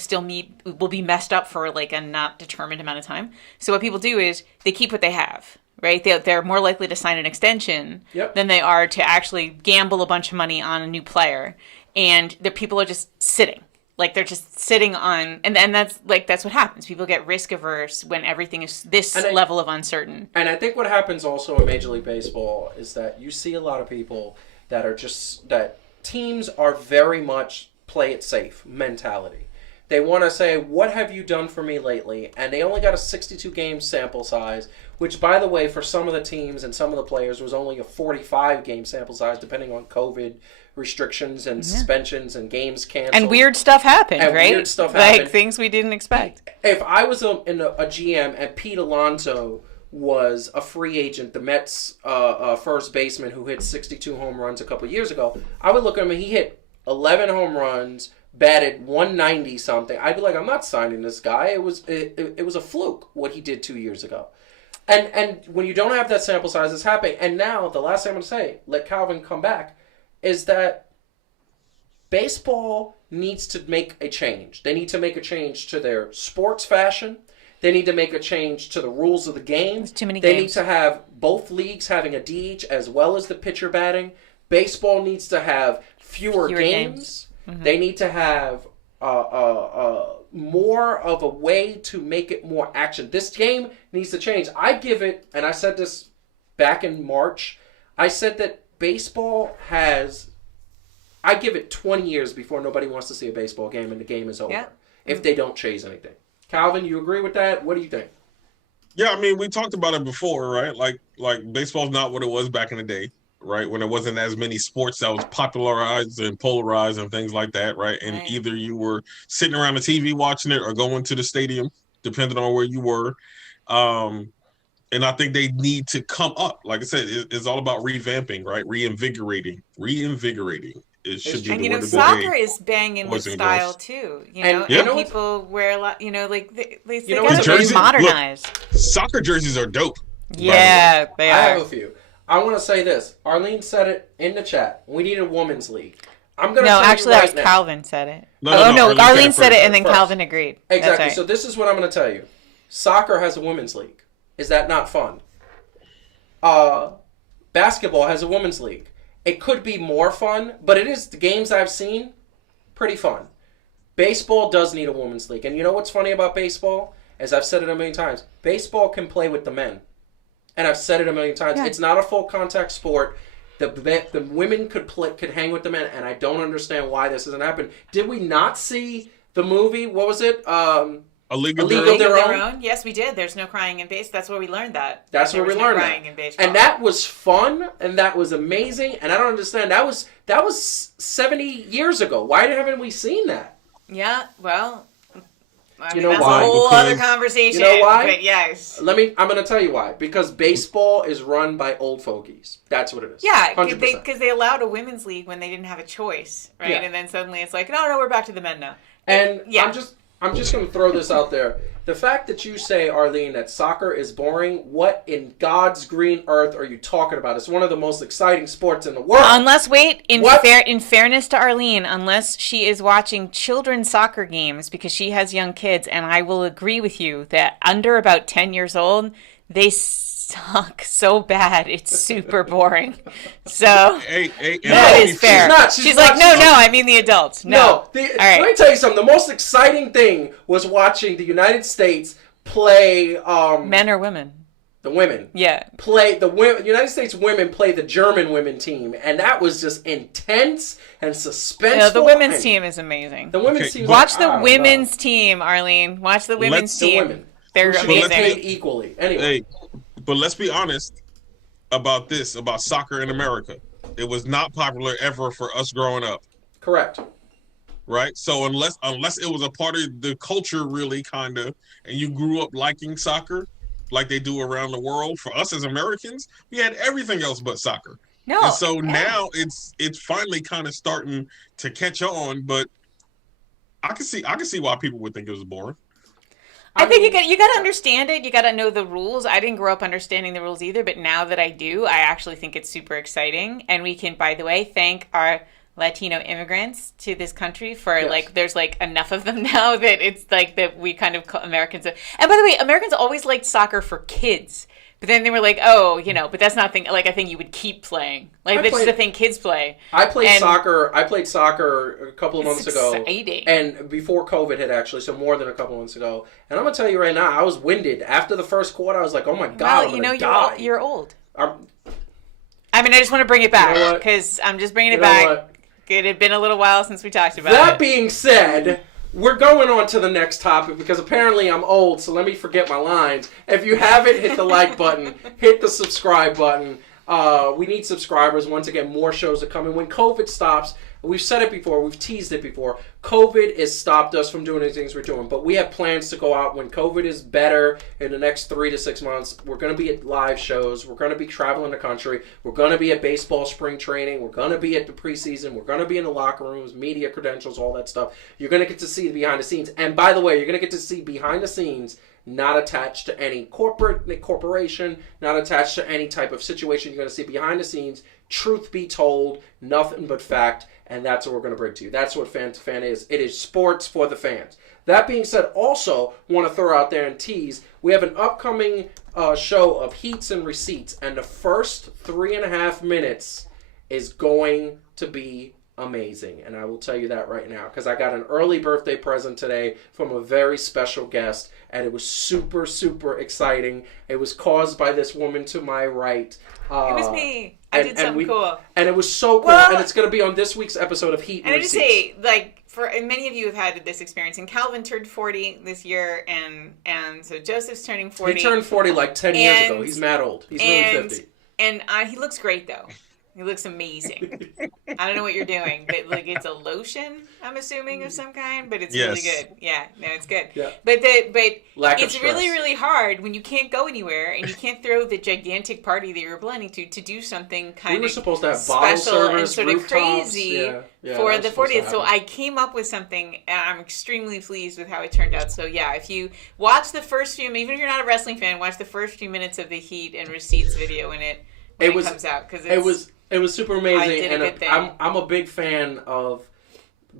will be messed up for a not determined amount of time. So what people do is they keep what they have, right? They're more likely to sign an extension than they are to actually gamble a bunch of money on a new player. and the people are just sitting. Like, they're just sitting on, and that's what happens. People get risk averse when everything is this level of uncertain. And I think what happens also in Major League Baseball is that you see a lot of people that are just, that teams are very much play it safe mentality. They want to say, what have you done for me lately? And they only got a 62 game sample size, which, by the way, for some of the teams and some of the players was only a 45 game sample size, depending on COVID restrictions and suspensions and games canceled. And weird stuff happened, right? Weird stuff happened. Like things we didn't expect. If I was a GM and Pete Alonso was a free agent, the Mets first baseman who hit 62 home runs a couple years ago, I would look at him and he hit 11 home runs, batted 190 something. I'd be like, I'm not signing this guy. It was a fluke what he did 2 years ago. And when you don't have that sample size, it's happening. And now the last thing I'm going to say, let Calvin come back, is that baseball needs to make a change. They need to make a change to their sports fashion. They need to make a change to the rules of the game. There's too many They games. need to have both leagues having a DH as well as the pitcher batting. Baseball needs to have fewer games. Mm-hmm. They need to have more of a way to make it more action. This game needs to change. I give it, and I said this back in March, I said that baseball I give it 20 years before nobody wants to see a baseball game and the game is over if they don't chase anything. Calvin, you agree with that? What do you think? Yeah, I mean, we talked about it before, right? Like baseball's not what it was back in the day, right? When there wasn't as many sports that was popularized and polarized and things like that, right? And either you were sitting around the TV watching it or going to the stadium, depending on where you were. And I think they need to come up. Like I said, it's all about revamping, right? Reinvigorating. It should be the word of the day. Soccer is banging with style too. And people wear a lot. They got to be modernized. Look, soccer jerseys are dope. Yeah, they are. I have a few. I want to say this. Arlene said it in the chat. We need a women's league. I'm gonna. No, actually, that was Calvin said it. No, Arlene said it, and then Calvin agreed. Exactly. Right. So this is what I'm going to tell you. Soccer has a women's league. Is that not fun? Basketball has a women's league. It could be more fun, but it is, the games I've seen, pretty fun. Baseball does need a women's league. And you know what's funny about baseball? As I've said it a million times, baseball can play with the men. And I've said it a million times. Yeah. It's not a full contact sport. The women could hang with the men, and I don't understand why this hasn't happened. Did we not see the movie? What was it? A League of Their Own? Yes, we did. There's no crying in baseball. That's where we learned that. That's where we learned that. In baseball. And that was fun, and that was amazing, and I don't understand. That was 70 years ago. Why haven't we seen that? Yeah, well, that's a whole other conversation. You know why? But yes. I'm going to tell you why. Because baseball is run by old fogies. That's what it is. Yeah, because they allowed a women's league when they didn't have a choice, right? Yeah. And then suddenly it's like, no, we're back to the men now. And I'm just going to throw this out there. The fact that you say, Arlene, that soccer is boring, what in God's green earth are you talking about? It's one of the most exciting sports in the world. Unless, in fairness to Arlene, unless she is watching children's soccer games because she has young kids, and I will agree with you that under about 10 years old, they suck so bad it's super boring. So that is fair. She's like, no, I mean the adults. No. Let me tell you something. The most exciting thing was watching the United States play. Men or women? The women. Yeah. Play the United States women play the German women team, and that was just intense and suspenseful. No, the women's team is amazing. The women's team. Watch the women's team, Arlene. Watch the women's team. They're amazing. Paid equally. Anyway. But let's be honest about soccer in America. It was not popular ever for us growing up. Correct. Right? So unless it was a part of the culture really kind of, and you grew up liking soccer like they do around the world, for us as Americans, we had everything else but soccer. No. And so now it's finally kind of starting to catch on, but I can see why people would think it was boring. I think you got to understand it. You got to know the rules. I didn't grow up understanding the rules either, but now that I do, I actually think it's super exciting. And we can, by the way, thank our Latino immigrants to this country for there's enough of them now that it's like that we kind of call Americans. And by the way, Americans always liked soccer for kids But then they were like, oh, but that's not a thing you would keep playing. Like, that's just a thing kids play. I played soccer a couple of months ago. Exciting. And before COVID hit, actually, so more than a couple of months ago. And I'm going to tell you right now, I was winded. After the first quarter, I was like, oh my God, I'm going to die. You're old. I just want to bring it back, because I'm just bringing it back. It had been a little while since we talked about it. That being said, we're going on to the next topic because apparently I'm old, so let me forget my lines. If you haven't, hit the like button, hit the subscribe button. We need subscribers. Once again, more shows are coming. When COVID stops, we've said it before, we've teased it before, COVID has stopped us from doing the things we're doing. But we have plans to go out when COVID is better in the next 3 to 6 months. We're going to be at live shows. We're going to be traveling the country. We're going to be at baseball spring training. We're going to be at the preseason. We're going to be in the locker rooms, media credentials, all that stuff. You're going to get to see the behind the scenes. And by the way, you're going to get to see behind the scenes not attached to any corporation, not attached to any type of situation. You're going to see behind the scenes, truth be told, nothing but fact, and that's what we're going to bring to you. That's what Fan to Fan is. It is sports for the fans. That being said, also want to throw out there and tease, we have an upcoming show of Heats and Receipts, and the first 3.5 minutes is going to be amazing, and I will tell you that right now because I got an early birthday present today from a very special guest, and it was super, super exciting. It was caused by this woman to my right. It was me. I did something cool. And it was so cool, and it's going to be on this week's episode of Heat and Receipts. And I just say, for many of you have had this experience, and Calvin turned 40 this year, and so Joseph's turning 40. He turned 40 like 10 years ago. He's mad old. He's really 50. And he looks great, though. He looks amazing. I don't know what you're doing, but it's a lotion, I'm assuming, of some kind, but it's really good. Yeah, no, it's good. Yeah. But it's really, really hard when you can't go anywhere and you can't throw the gigantic party that you're planning to do something kind of we were supposed to have bottle service, and sort of crazy for the 40th. So I came up with something, and I'm extremely pleased with how it turned out. So yeah, if you watch the first few, even if you're not a wrestling fan, watch the first few minutes of the Heat and Receipts video when it comes out, because it was super amazing, and I'm a big fan of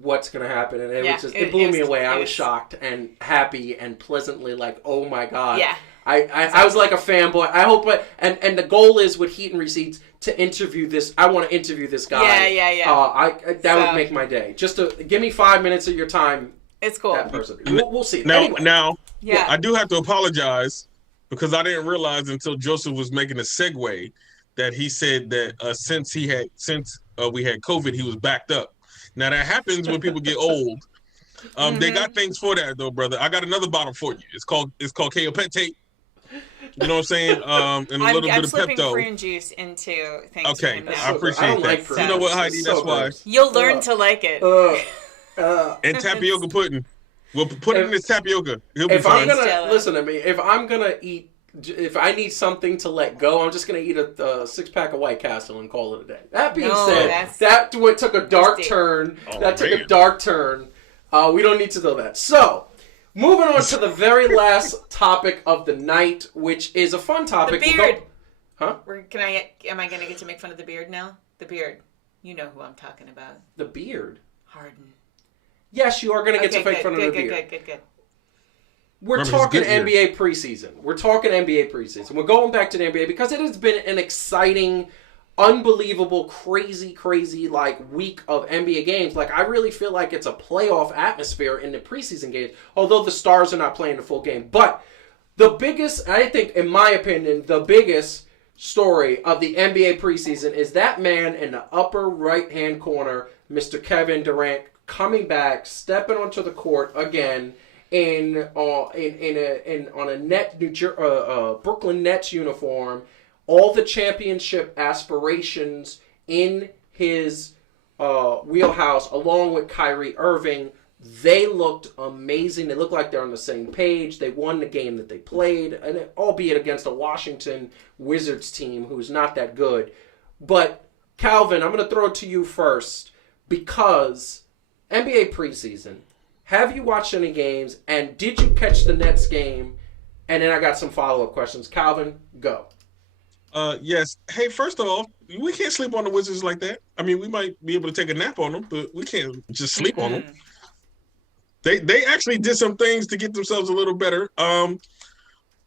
what's going to happen, and it blew me away. I was shocked and happy and pleasantly like, oh my God. Yeah. I was like a fanboy. I hope, and the goal is with Heat and Receipts to interview this. I want to interview this guy. Yeah. That would make my day. Just to give me 5 minutes of your time. It's cool. That person. We'll see. Now, I do have to apologize because I didn't realize until Joseph was making a segue that he said that since we had COVID, he was backed up. Now that happens when people get old. They got things for that though, brother. I got another bottle for you. It's called Kaopectate. You know what I'm saying? And a little bit of Pepto. I'm slipping prune juice into things. Okay, I appreciate that. You know what, Heidi? That's why. You'll learn to like it. And tapioca pudding. We'll put it in this tapioca. He'll be fine. Listen to me. If I need something to let go, I'm just going to eat a 6-pack of White Castle and call it a day. That being said, that took a dark turn. A dark turn. We don't need to know that. So, moving on to the very last topic of the night, which is a fun topic. The beard. Am I going to get to make fun of the beard now? The beard. You know who I'm talking about. The beard? Harden. Yes, you are going to get to make fun of the beard. Good. We're talking NBA preseason. We're going back to the NBA because it has been an exciting, unbelievable, crazy week of NBA games. I really feel like it's a playoff atmosphere in the preseason games, although the stars are not playing the full game. But the biggest, I think, in my opinion, the biggest story of the NBA preseason is that man in the upper right-hand corner, Mr. Kevin Durant, coming back, stepping onto the court again, on a Brooklyn Nets uniform, all the championship aspirations in his wheelhouse, along with Kyrie Irving. They looked amazing. They looked like they're on the same page. They won the game that they played, and albeit against a Washington Wizards team who's not that good. But Calvin, I'm going to throw it to you first because NBA preseason. Have you watched any games, and did you catch the Nets game? And then I got some follow-up questions. Calvin, go. Yes. Hey, first of all, we can't sleep on the Wizards like that. I mean, we might be able to take a nap on them, but we can't just sleep on them. They actually did some things to get themselves a little better. I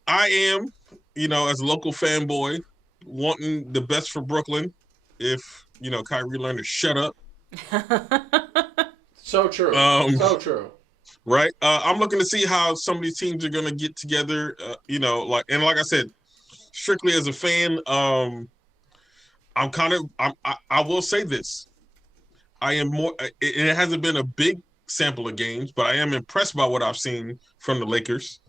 am as a local fanboy, wanting the best for Brooklyn, if Kyrie learned to shut up. So true. So true. Right. I'm looking to see how some of these teams are going to get together. Like I said, strictly as a fan, I will say this. I am more. It hasn't been a big sample of games, but I am impressed by what I've seen from the Lakers.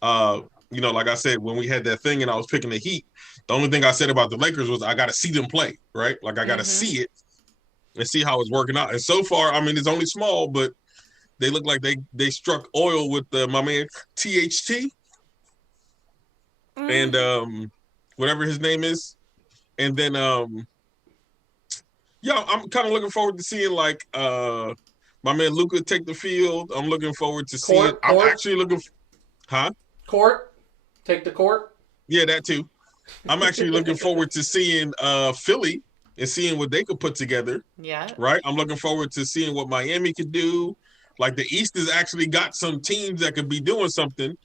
Like I said, when we had that thing and I was picking the Heat, the only thing I said about the Lakers was I got to see them play, right? Like I got to see it and see how it's working out. And so far, I mean, it's only small, but they look like they struck oil with my man THT and whatever his name is. And then I'm kind of looking forward to seeing like my man Luka take the field. I'm looking forward to seeing. I'm actually looking. Court, take the court. Yeah, that too. I'm actually looking forward to seeing Philly and seeing what they could put together. Yeah. Right. I'm looking forward to seeing what Miami could do. Like the East has actually got some teams that could be doing something.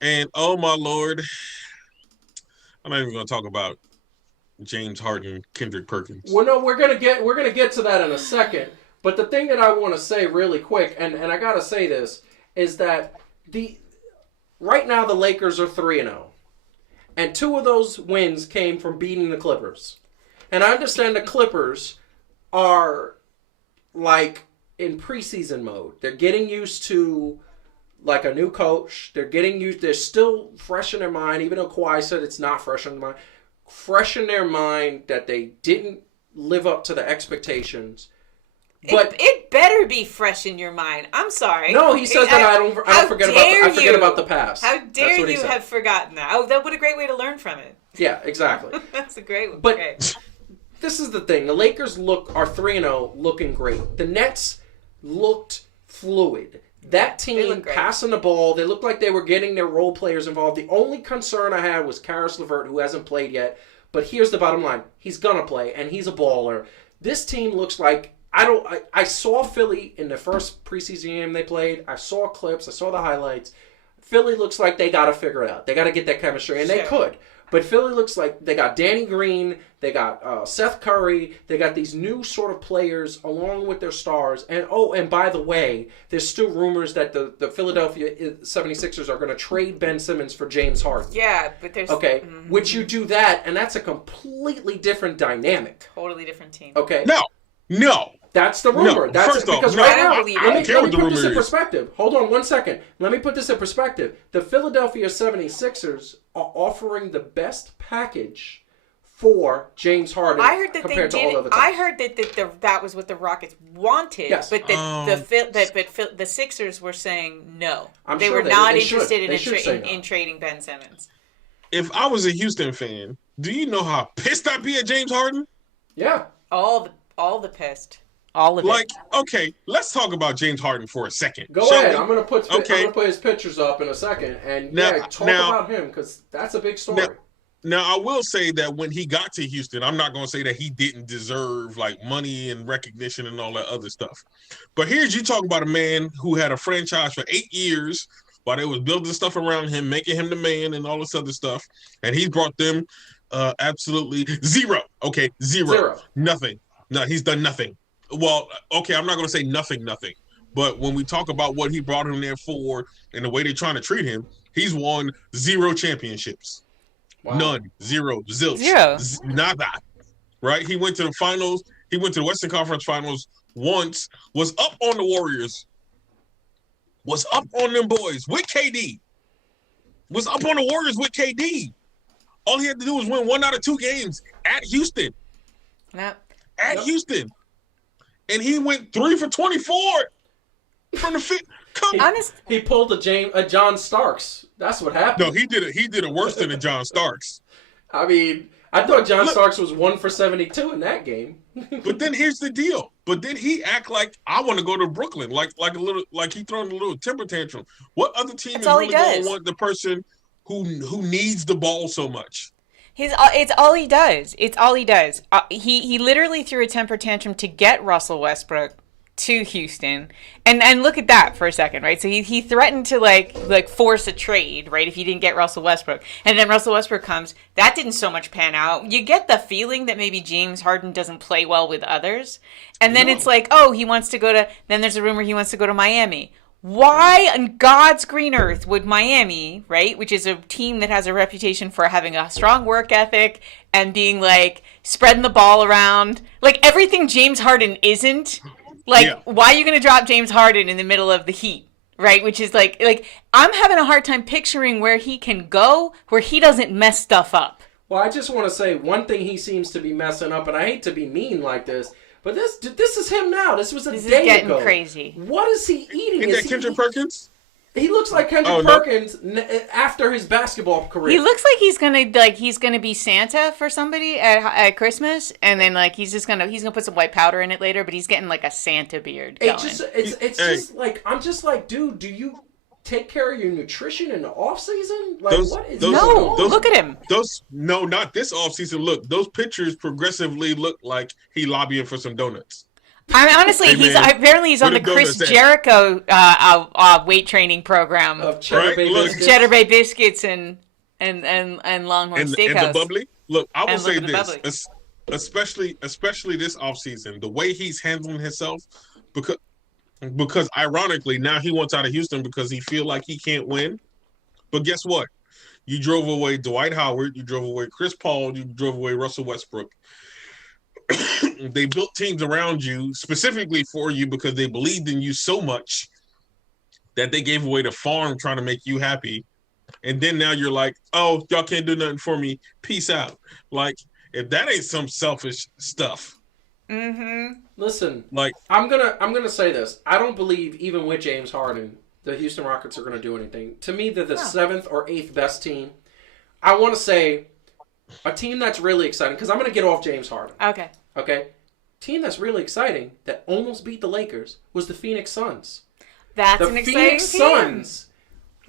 And oh my Lord, I'm not even going to talk about James Harden, Kendrick Perkins. Well, no, we're gonna get to that in a second. But the thing that I want to say really quick, and I gotta say this, is that right now the Lakers are 3-0, and 2 of those wins came from beating the Clippers. And I understand the Clippers are like in preseason mode. They're getting used to like a new coach. They're still fresh in their mind, even though Kawhi said it's not fresh in their mind. Fresh in their mind that they didn't live up to the expectations. But it better be fresh in your mind. I'm sorry. No, he says that I don't forget about the past. How dare you have forgotten that? Oh, what a great way to learn from it. Yeah, exactly. That's a great one. But this is the thing. The Lakers are 3-0, looking great. The Nets looked fluid. That team passing the ball, they looked like they were getting their role players involved. The only concern I had was Karis LeVert, who hasn't played yet. But here's the bottom line. He's going to play, and he's a baller. This team looks like... I saw Philly in the first preseason game they played. I saw clips. I saw the highlights. Philly looks like they got to figure it out. They got to get that chemistry, and they could. But Philly looks like they got Danny Green, they got Seth Curry, they got these new sort of players along with their stars. And by the way, there's still rumors that the Philadelphia 76ers are going to trade Ben Simmons for James Harden. Yeah, but there's... Okay, would you do that? And that's a completely different dynamic. Totally different team. Okay. No. That's the rumor. No, that's first off, because no, right now, I don't believe let it. me put this in perspective. Hold on one second. Let me put this in perspective. The Philadelphia 76ers are offering the best package for James Harden. I heard that compared to all other teams. I heard that was what the Rockets wanted. Yes. But the Sixers were saying no. They sure were not interested in trading Ben Simmons. If I was a Houston fan, do you know how pissed I'd be at James Harden? Yeah. All the pissed. All of it. Okay, let's talk about James Harden for a second. Go ahead. I'm gonna put his pictures up in a second, and talk about him because that's a big story. Now, I will say that when he got to Houston, I'm not gonna say that he didn't deserve like money and recognition and all that other stuff. But here's you talking about a man who had a franchise for 8 years while they was building stuff around him, making him the man and all this other stuff, and he brought them absolutely zero. Okay, zero. Nothing. No, he's done nothing. Well, okay, I'm not going to say nothing, but when we talk about what he brought him there for and the way they're trying to treat him, he's won 0 championships. Wow. None. 0. Zilch. Nada. Right? He went to the finals. He went to the Western Conference Finals once, was up on the Warriors, was up on them boys with KD, was up on the Warriors with KD. All he had to do was win 1 out of 2 games at Houston. Houston. And he went 3 for 24 from the fit. He pulled a John Starks. That's what happened. No, he did it worse than a John Starks. I mean, I thought John Starks was 1 for 72 in that game. But then here's the deal. But then he act like I want to go to Brooklyn, like he throwing a little temper tantrum. What other team is really going to want the person who needs the ball so much? It's all he does. It's all he does. He literally threw a temper tantrum to get Russell Westbrook to Houston, and look at that for a second, right? So he threatened to like force a trade, right, if he didn't get Russell Westbrook, and then Russell Westbrook comes. That didn't so much pan out. You get the feeling that maybe James Harden doesn't play well with others, and then it's like, oh, he wants to go to. Then there's a rumor he wants to go to Miami. Why on God's green earth would Miami, right, which is a team that has a reputation for having a strong work ethic and being like spreading the ball around, like everything James Harden isn't, like why are you going to drop James Harden in the middle of the Heat, right? Which is like I'm having a hard time picturing where he can go where he doesn't mess stuff up. Well, I just want to say one thing he seems to be messing up, and I hate to be mean like this. But this is him now. This was a day ago. This is getting crazy. What is he eating? Isn't that Kendrick Perkins? He looks like Kendrick Perkins after his basketball career. He looks like he's gonna be Santa for somebody at Christmas, and then like he's gonna put some white powder in it later. But he's getting like a Santa beard going. It's just like I'm just like, dude, do you take care of your nutrition in the off season? Like look at him. Not this off season. Look, those pictures progressively look like he lobbying for some donuts. I mean, honestly, he's on the Chris Jericho weight training program of Cheddar Bay biscuits and Longhorn Steakhouse. And the bubbly. Look, I will say this, especially this off season, the way he's handling himself, because ironically now he wants out of Houston because he feel like he can't win. But guess what? You drove away Dwight Howard, you drove away Chris Paul, you drove away Russell Westbrook. They built teams around you specifically for you because they believed in you so much that they gave away the farm trying to make you happy. And then now you're like, oh, y'all can't do nothing for me. Peace out. Like, if that ain't some selfish stuff. Mm-hmm. Listen, like I'm gonna say this. I don't believe even with James Harden, the Houston Rockets are gonna do anything. To me, they're the 7th or 8th best team. I want to say a team that's really exciting because I'm gonna get off James Harden. Okay. Team that's really exciting that almost beat the Lakers was the Phoenix Suns. That's an exciting team. The Phoenix Suns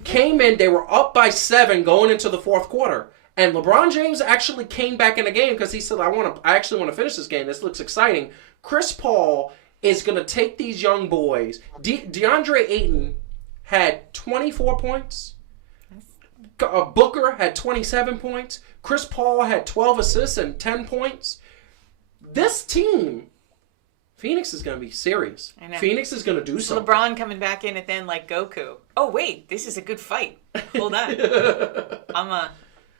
came in. They were up by 7 going into the fourth quarter. And LeBron James actually came back in the game because he said, I actually want to finish this game. This looks exciting. Chris Paul is going to take these young boys. DeAndre Ayton had 24 points. Booker had 27 points. Chris Paul had 12 assists and 10 points. This team, Phoenix is going to be serious. I know. Phoenix is going to do something. LeBron coming back in at then like Goku. Oh, wait, this is a good fight. Hold on.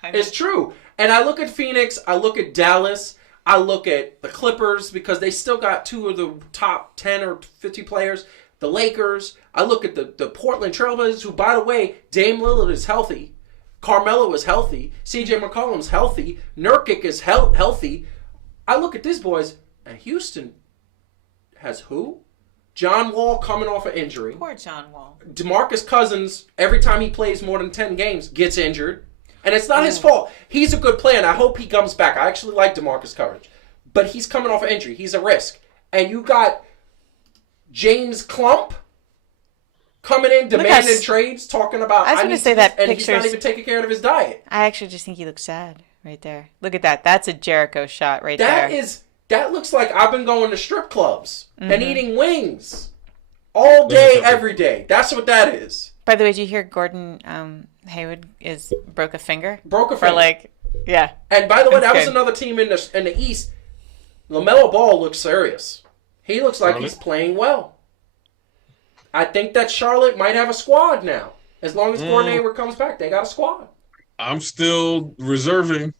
It's true. And I look at Phoenix, I look at Dallas, I look at the Clippers because they still got 2 of the top 10 or 50 players. The Lakers. I look at the Portland Trailblazers, who, by the way, Dame Lillard is healthy. Carmelo is healthy. CJ McCollum's healthy. Nurkic is healthy. I look at these boys, and Houston has who? John Wall coming off an injury. Poor John Wall. DeMarcus Cousins, every time he plays more than 10 games, gets injured. And it's not his fault. He's a good player, and I hope he comes back. I actually like DeMarcus Coverage. But he's coming off an injury. He's a risk. And you got James Clump coming in, demanding trades, talking about... I was going to say that and he's not even taking care of his diet. I actually just think he looks sad right there. Look at that. That's a Jericho shot right there. That looks like I've been going to strip clubs and eating wings all day, every day. That's what that is. By the way, did you hear Gordon Hayward broke a finger? Broke a finger. Yeah. And by the way, that was another team in the East. LaMelo Ball looks serious. He looks like he's playing well. I think that Charlotte might have a squad now. As long as Gordon Hayward comes back, they got a squad. I'm still reserving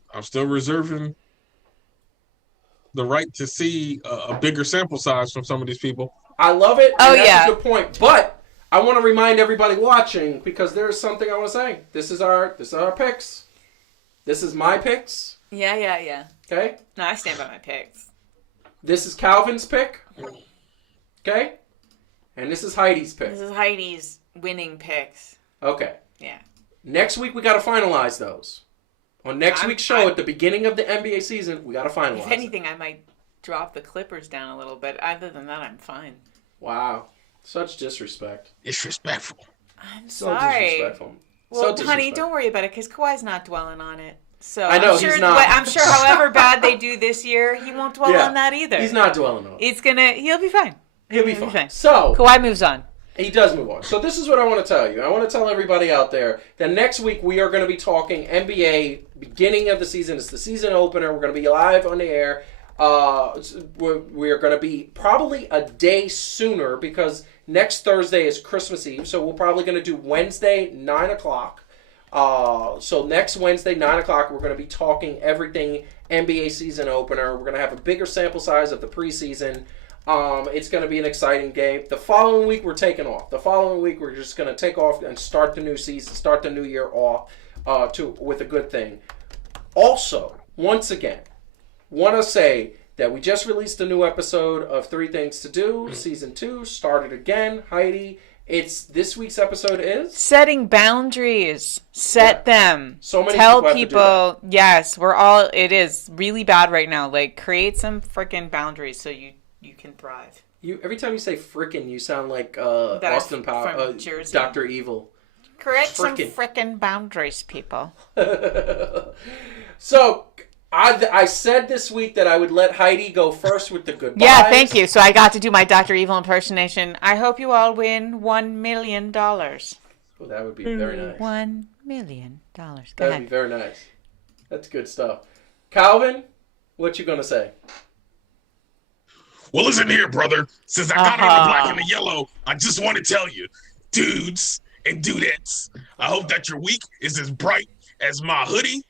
the right to see a bigger sample size from some of these people. I love it. That's a good point. But I want to remind everybody watching, because there's something I want to say. This is our picks. This is my picks. Yeah. Okay? No, I stand by my picks. This is Calvin's pick. Okay? And this is Heidi's pick. This is Heidi's winning picks. Okay. Yeah. Next week, we got to finalize those. On next week's show, at the beginning of the NBA season, we got to finalize. If anything, I might drop the Clippers down a little bit. Other than that, I'm fine. Wow. Such disrespect. Disrespectful. I'm sorry. So disrespectful. Well, honey, don't worry about it, because Kawhi's not dwelling on it. So I know, he's not. I'm sure however bad they do this year, he won't dwell on that either. He's not dwelling on it. He'll be fine. He'll be fine. So Kawhi moves on. He does move on. So this is what I want to tell you. I want to tell everybody out there that next week we are going to be talking NBA, beginning of the season. It's the season opener. We're going to be live on the air. We are going to be probably a day sooner because next Thursday is Christmas Eve. So we're probably going to do Wednesday, 9 o'clock. So next Wednesday, 9 o'clock, we're going to be talking everything NBA season opener. We're going to have a bigger sample size of the preseason. It's going to be an exciting game. The following week, we're taking off. The following week, we're just going to take off and start the new season, start the new year off with a good thing. Also, once again, want to say that we just released a new episode of 3 Things to Do. Season 2 started again. Heidi, this week's episode is? Setting boundaries. Set them. So many Tell people people, yes, it is really bad right now. Like, create some freaking boundaries so you can thrive. Every time you say frickin', you sound like Austin Power, Dr. Evil. Create some frickin' boundaries, people. So, I said this week that I would let Heidi go first with the goodbyes. Yeah, thank you. So I got to do my Dr. Evil impersonation. I hope you all win $1 million. Well, that would be very nice. $1 million. Go That would be very nice. That's good stuff. Calvin, what you gonna say? Well, listen here, brother. Since I got on the black and the yellow, I just want to tell you, dudes and dudettes, I hope that your week is as bright as my hoodie.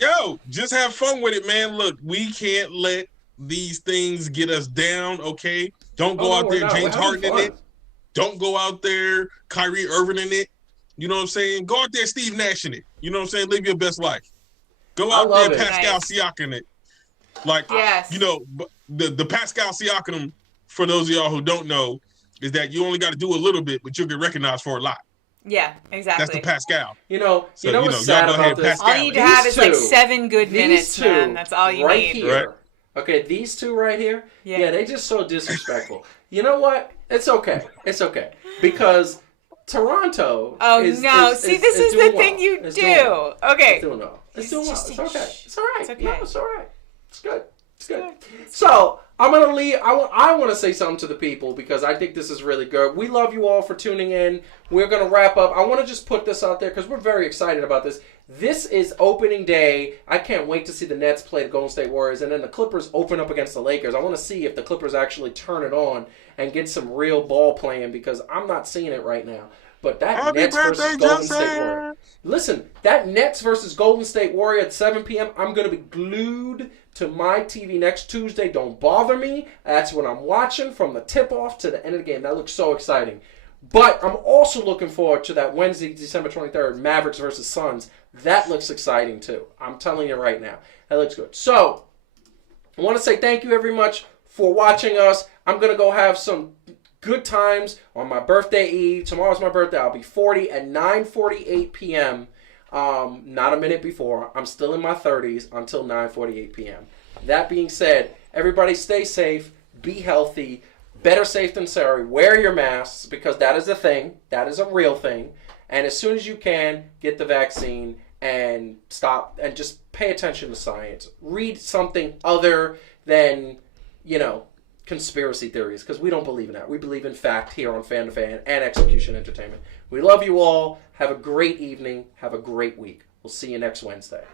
Yo, just have fun with it, man. Look, we can't let these things get us down, okay? Don't go out there James Harden in it. Don't go out there Kyrie Irving in it. You know what I'm saying? Go out there Steve Nash in it. You know what I'm saying? Live your best life. Go out there Pascal Siakam in it. Like, you know, the Pascal Siakam, for those of y'all who don't know, is that you only got to do a little bit, but you'll get recognized for a lot. Yeah, exactly. That's the Pascal. You know what's sad about this? All you need to have is like 7 good minutes, man. That's all you need. Here, right? Okay, these two right here, they just so disrespectful. You know what? It's okay. It's okay. Because Toronto is the thing you do. Okay. It's doing well. It's doing well. It's okay. It's all right. It's okay. No, it's all right. It's good. It's good. So I'm gonna leave. I want to say something to the people because I think this is really good. We love you all for tuning in. We're gonna wrap up. I want to just put this out there because we're very excited about this. This is opening day. I can't wait to see the Nets play the Golden State Warriors and then the Clippers open up against the Lakers. I want to see if the Clippers actually turn it on and get some real ball playing because I'm not seeing it right now. But that Nets versus Golden State Warriors. Listen, that Nets versus Golden State Warrior at 7 p.m., I'm going to be glued to my TV next Tuesday. Don't bother me. That's what I'm watching from the tip-off to the end of the game. That looks so exciting. But I'm also looking forward to that Wednesday, December 23rd, Mavericks versus Suns. That looks exciting, too. I'm telling you right now. That looks good. So, I want to say thank you very much for watching us. I'm going to go have some good times on my birthday eve. Tomorrow's my birthday. I'll be 40 at 9:48 p.m. Not a minute before. I'm still in my 30s until 9:48 p.m. That being said, everybody stay safe, be healthy, better safe than sorry. Wear your masks because that is a thing. That is a real thing. And as soon as you can, get the vaccine and stop and just pay attention to science. Read something other than, conspiracy theories because we don't believe in that. We believe in fact here on Fan to Fan and Execution Entertainment. We love you all. Have a great evening. Have a great week. We'll see you next Wednesday.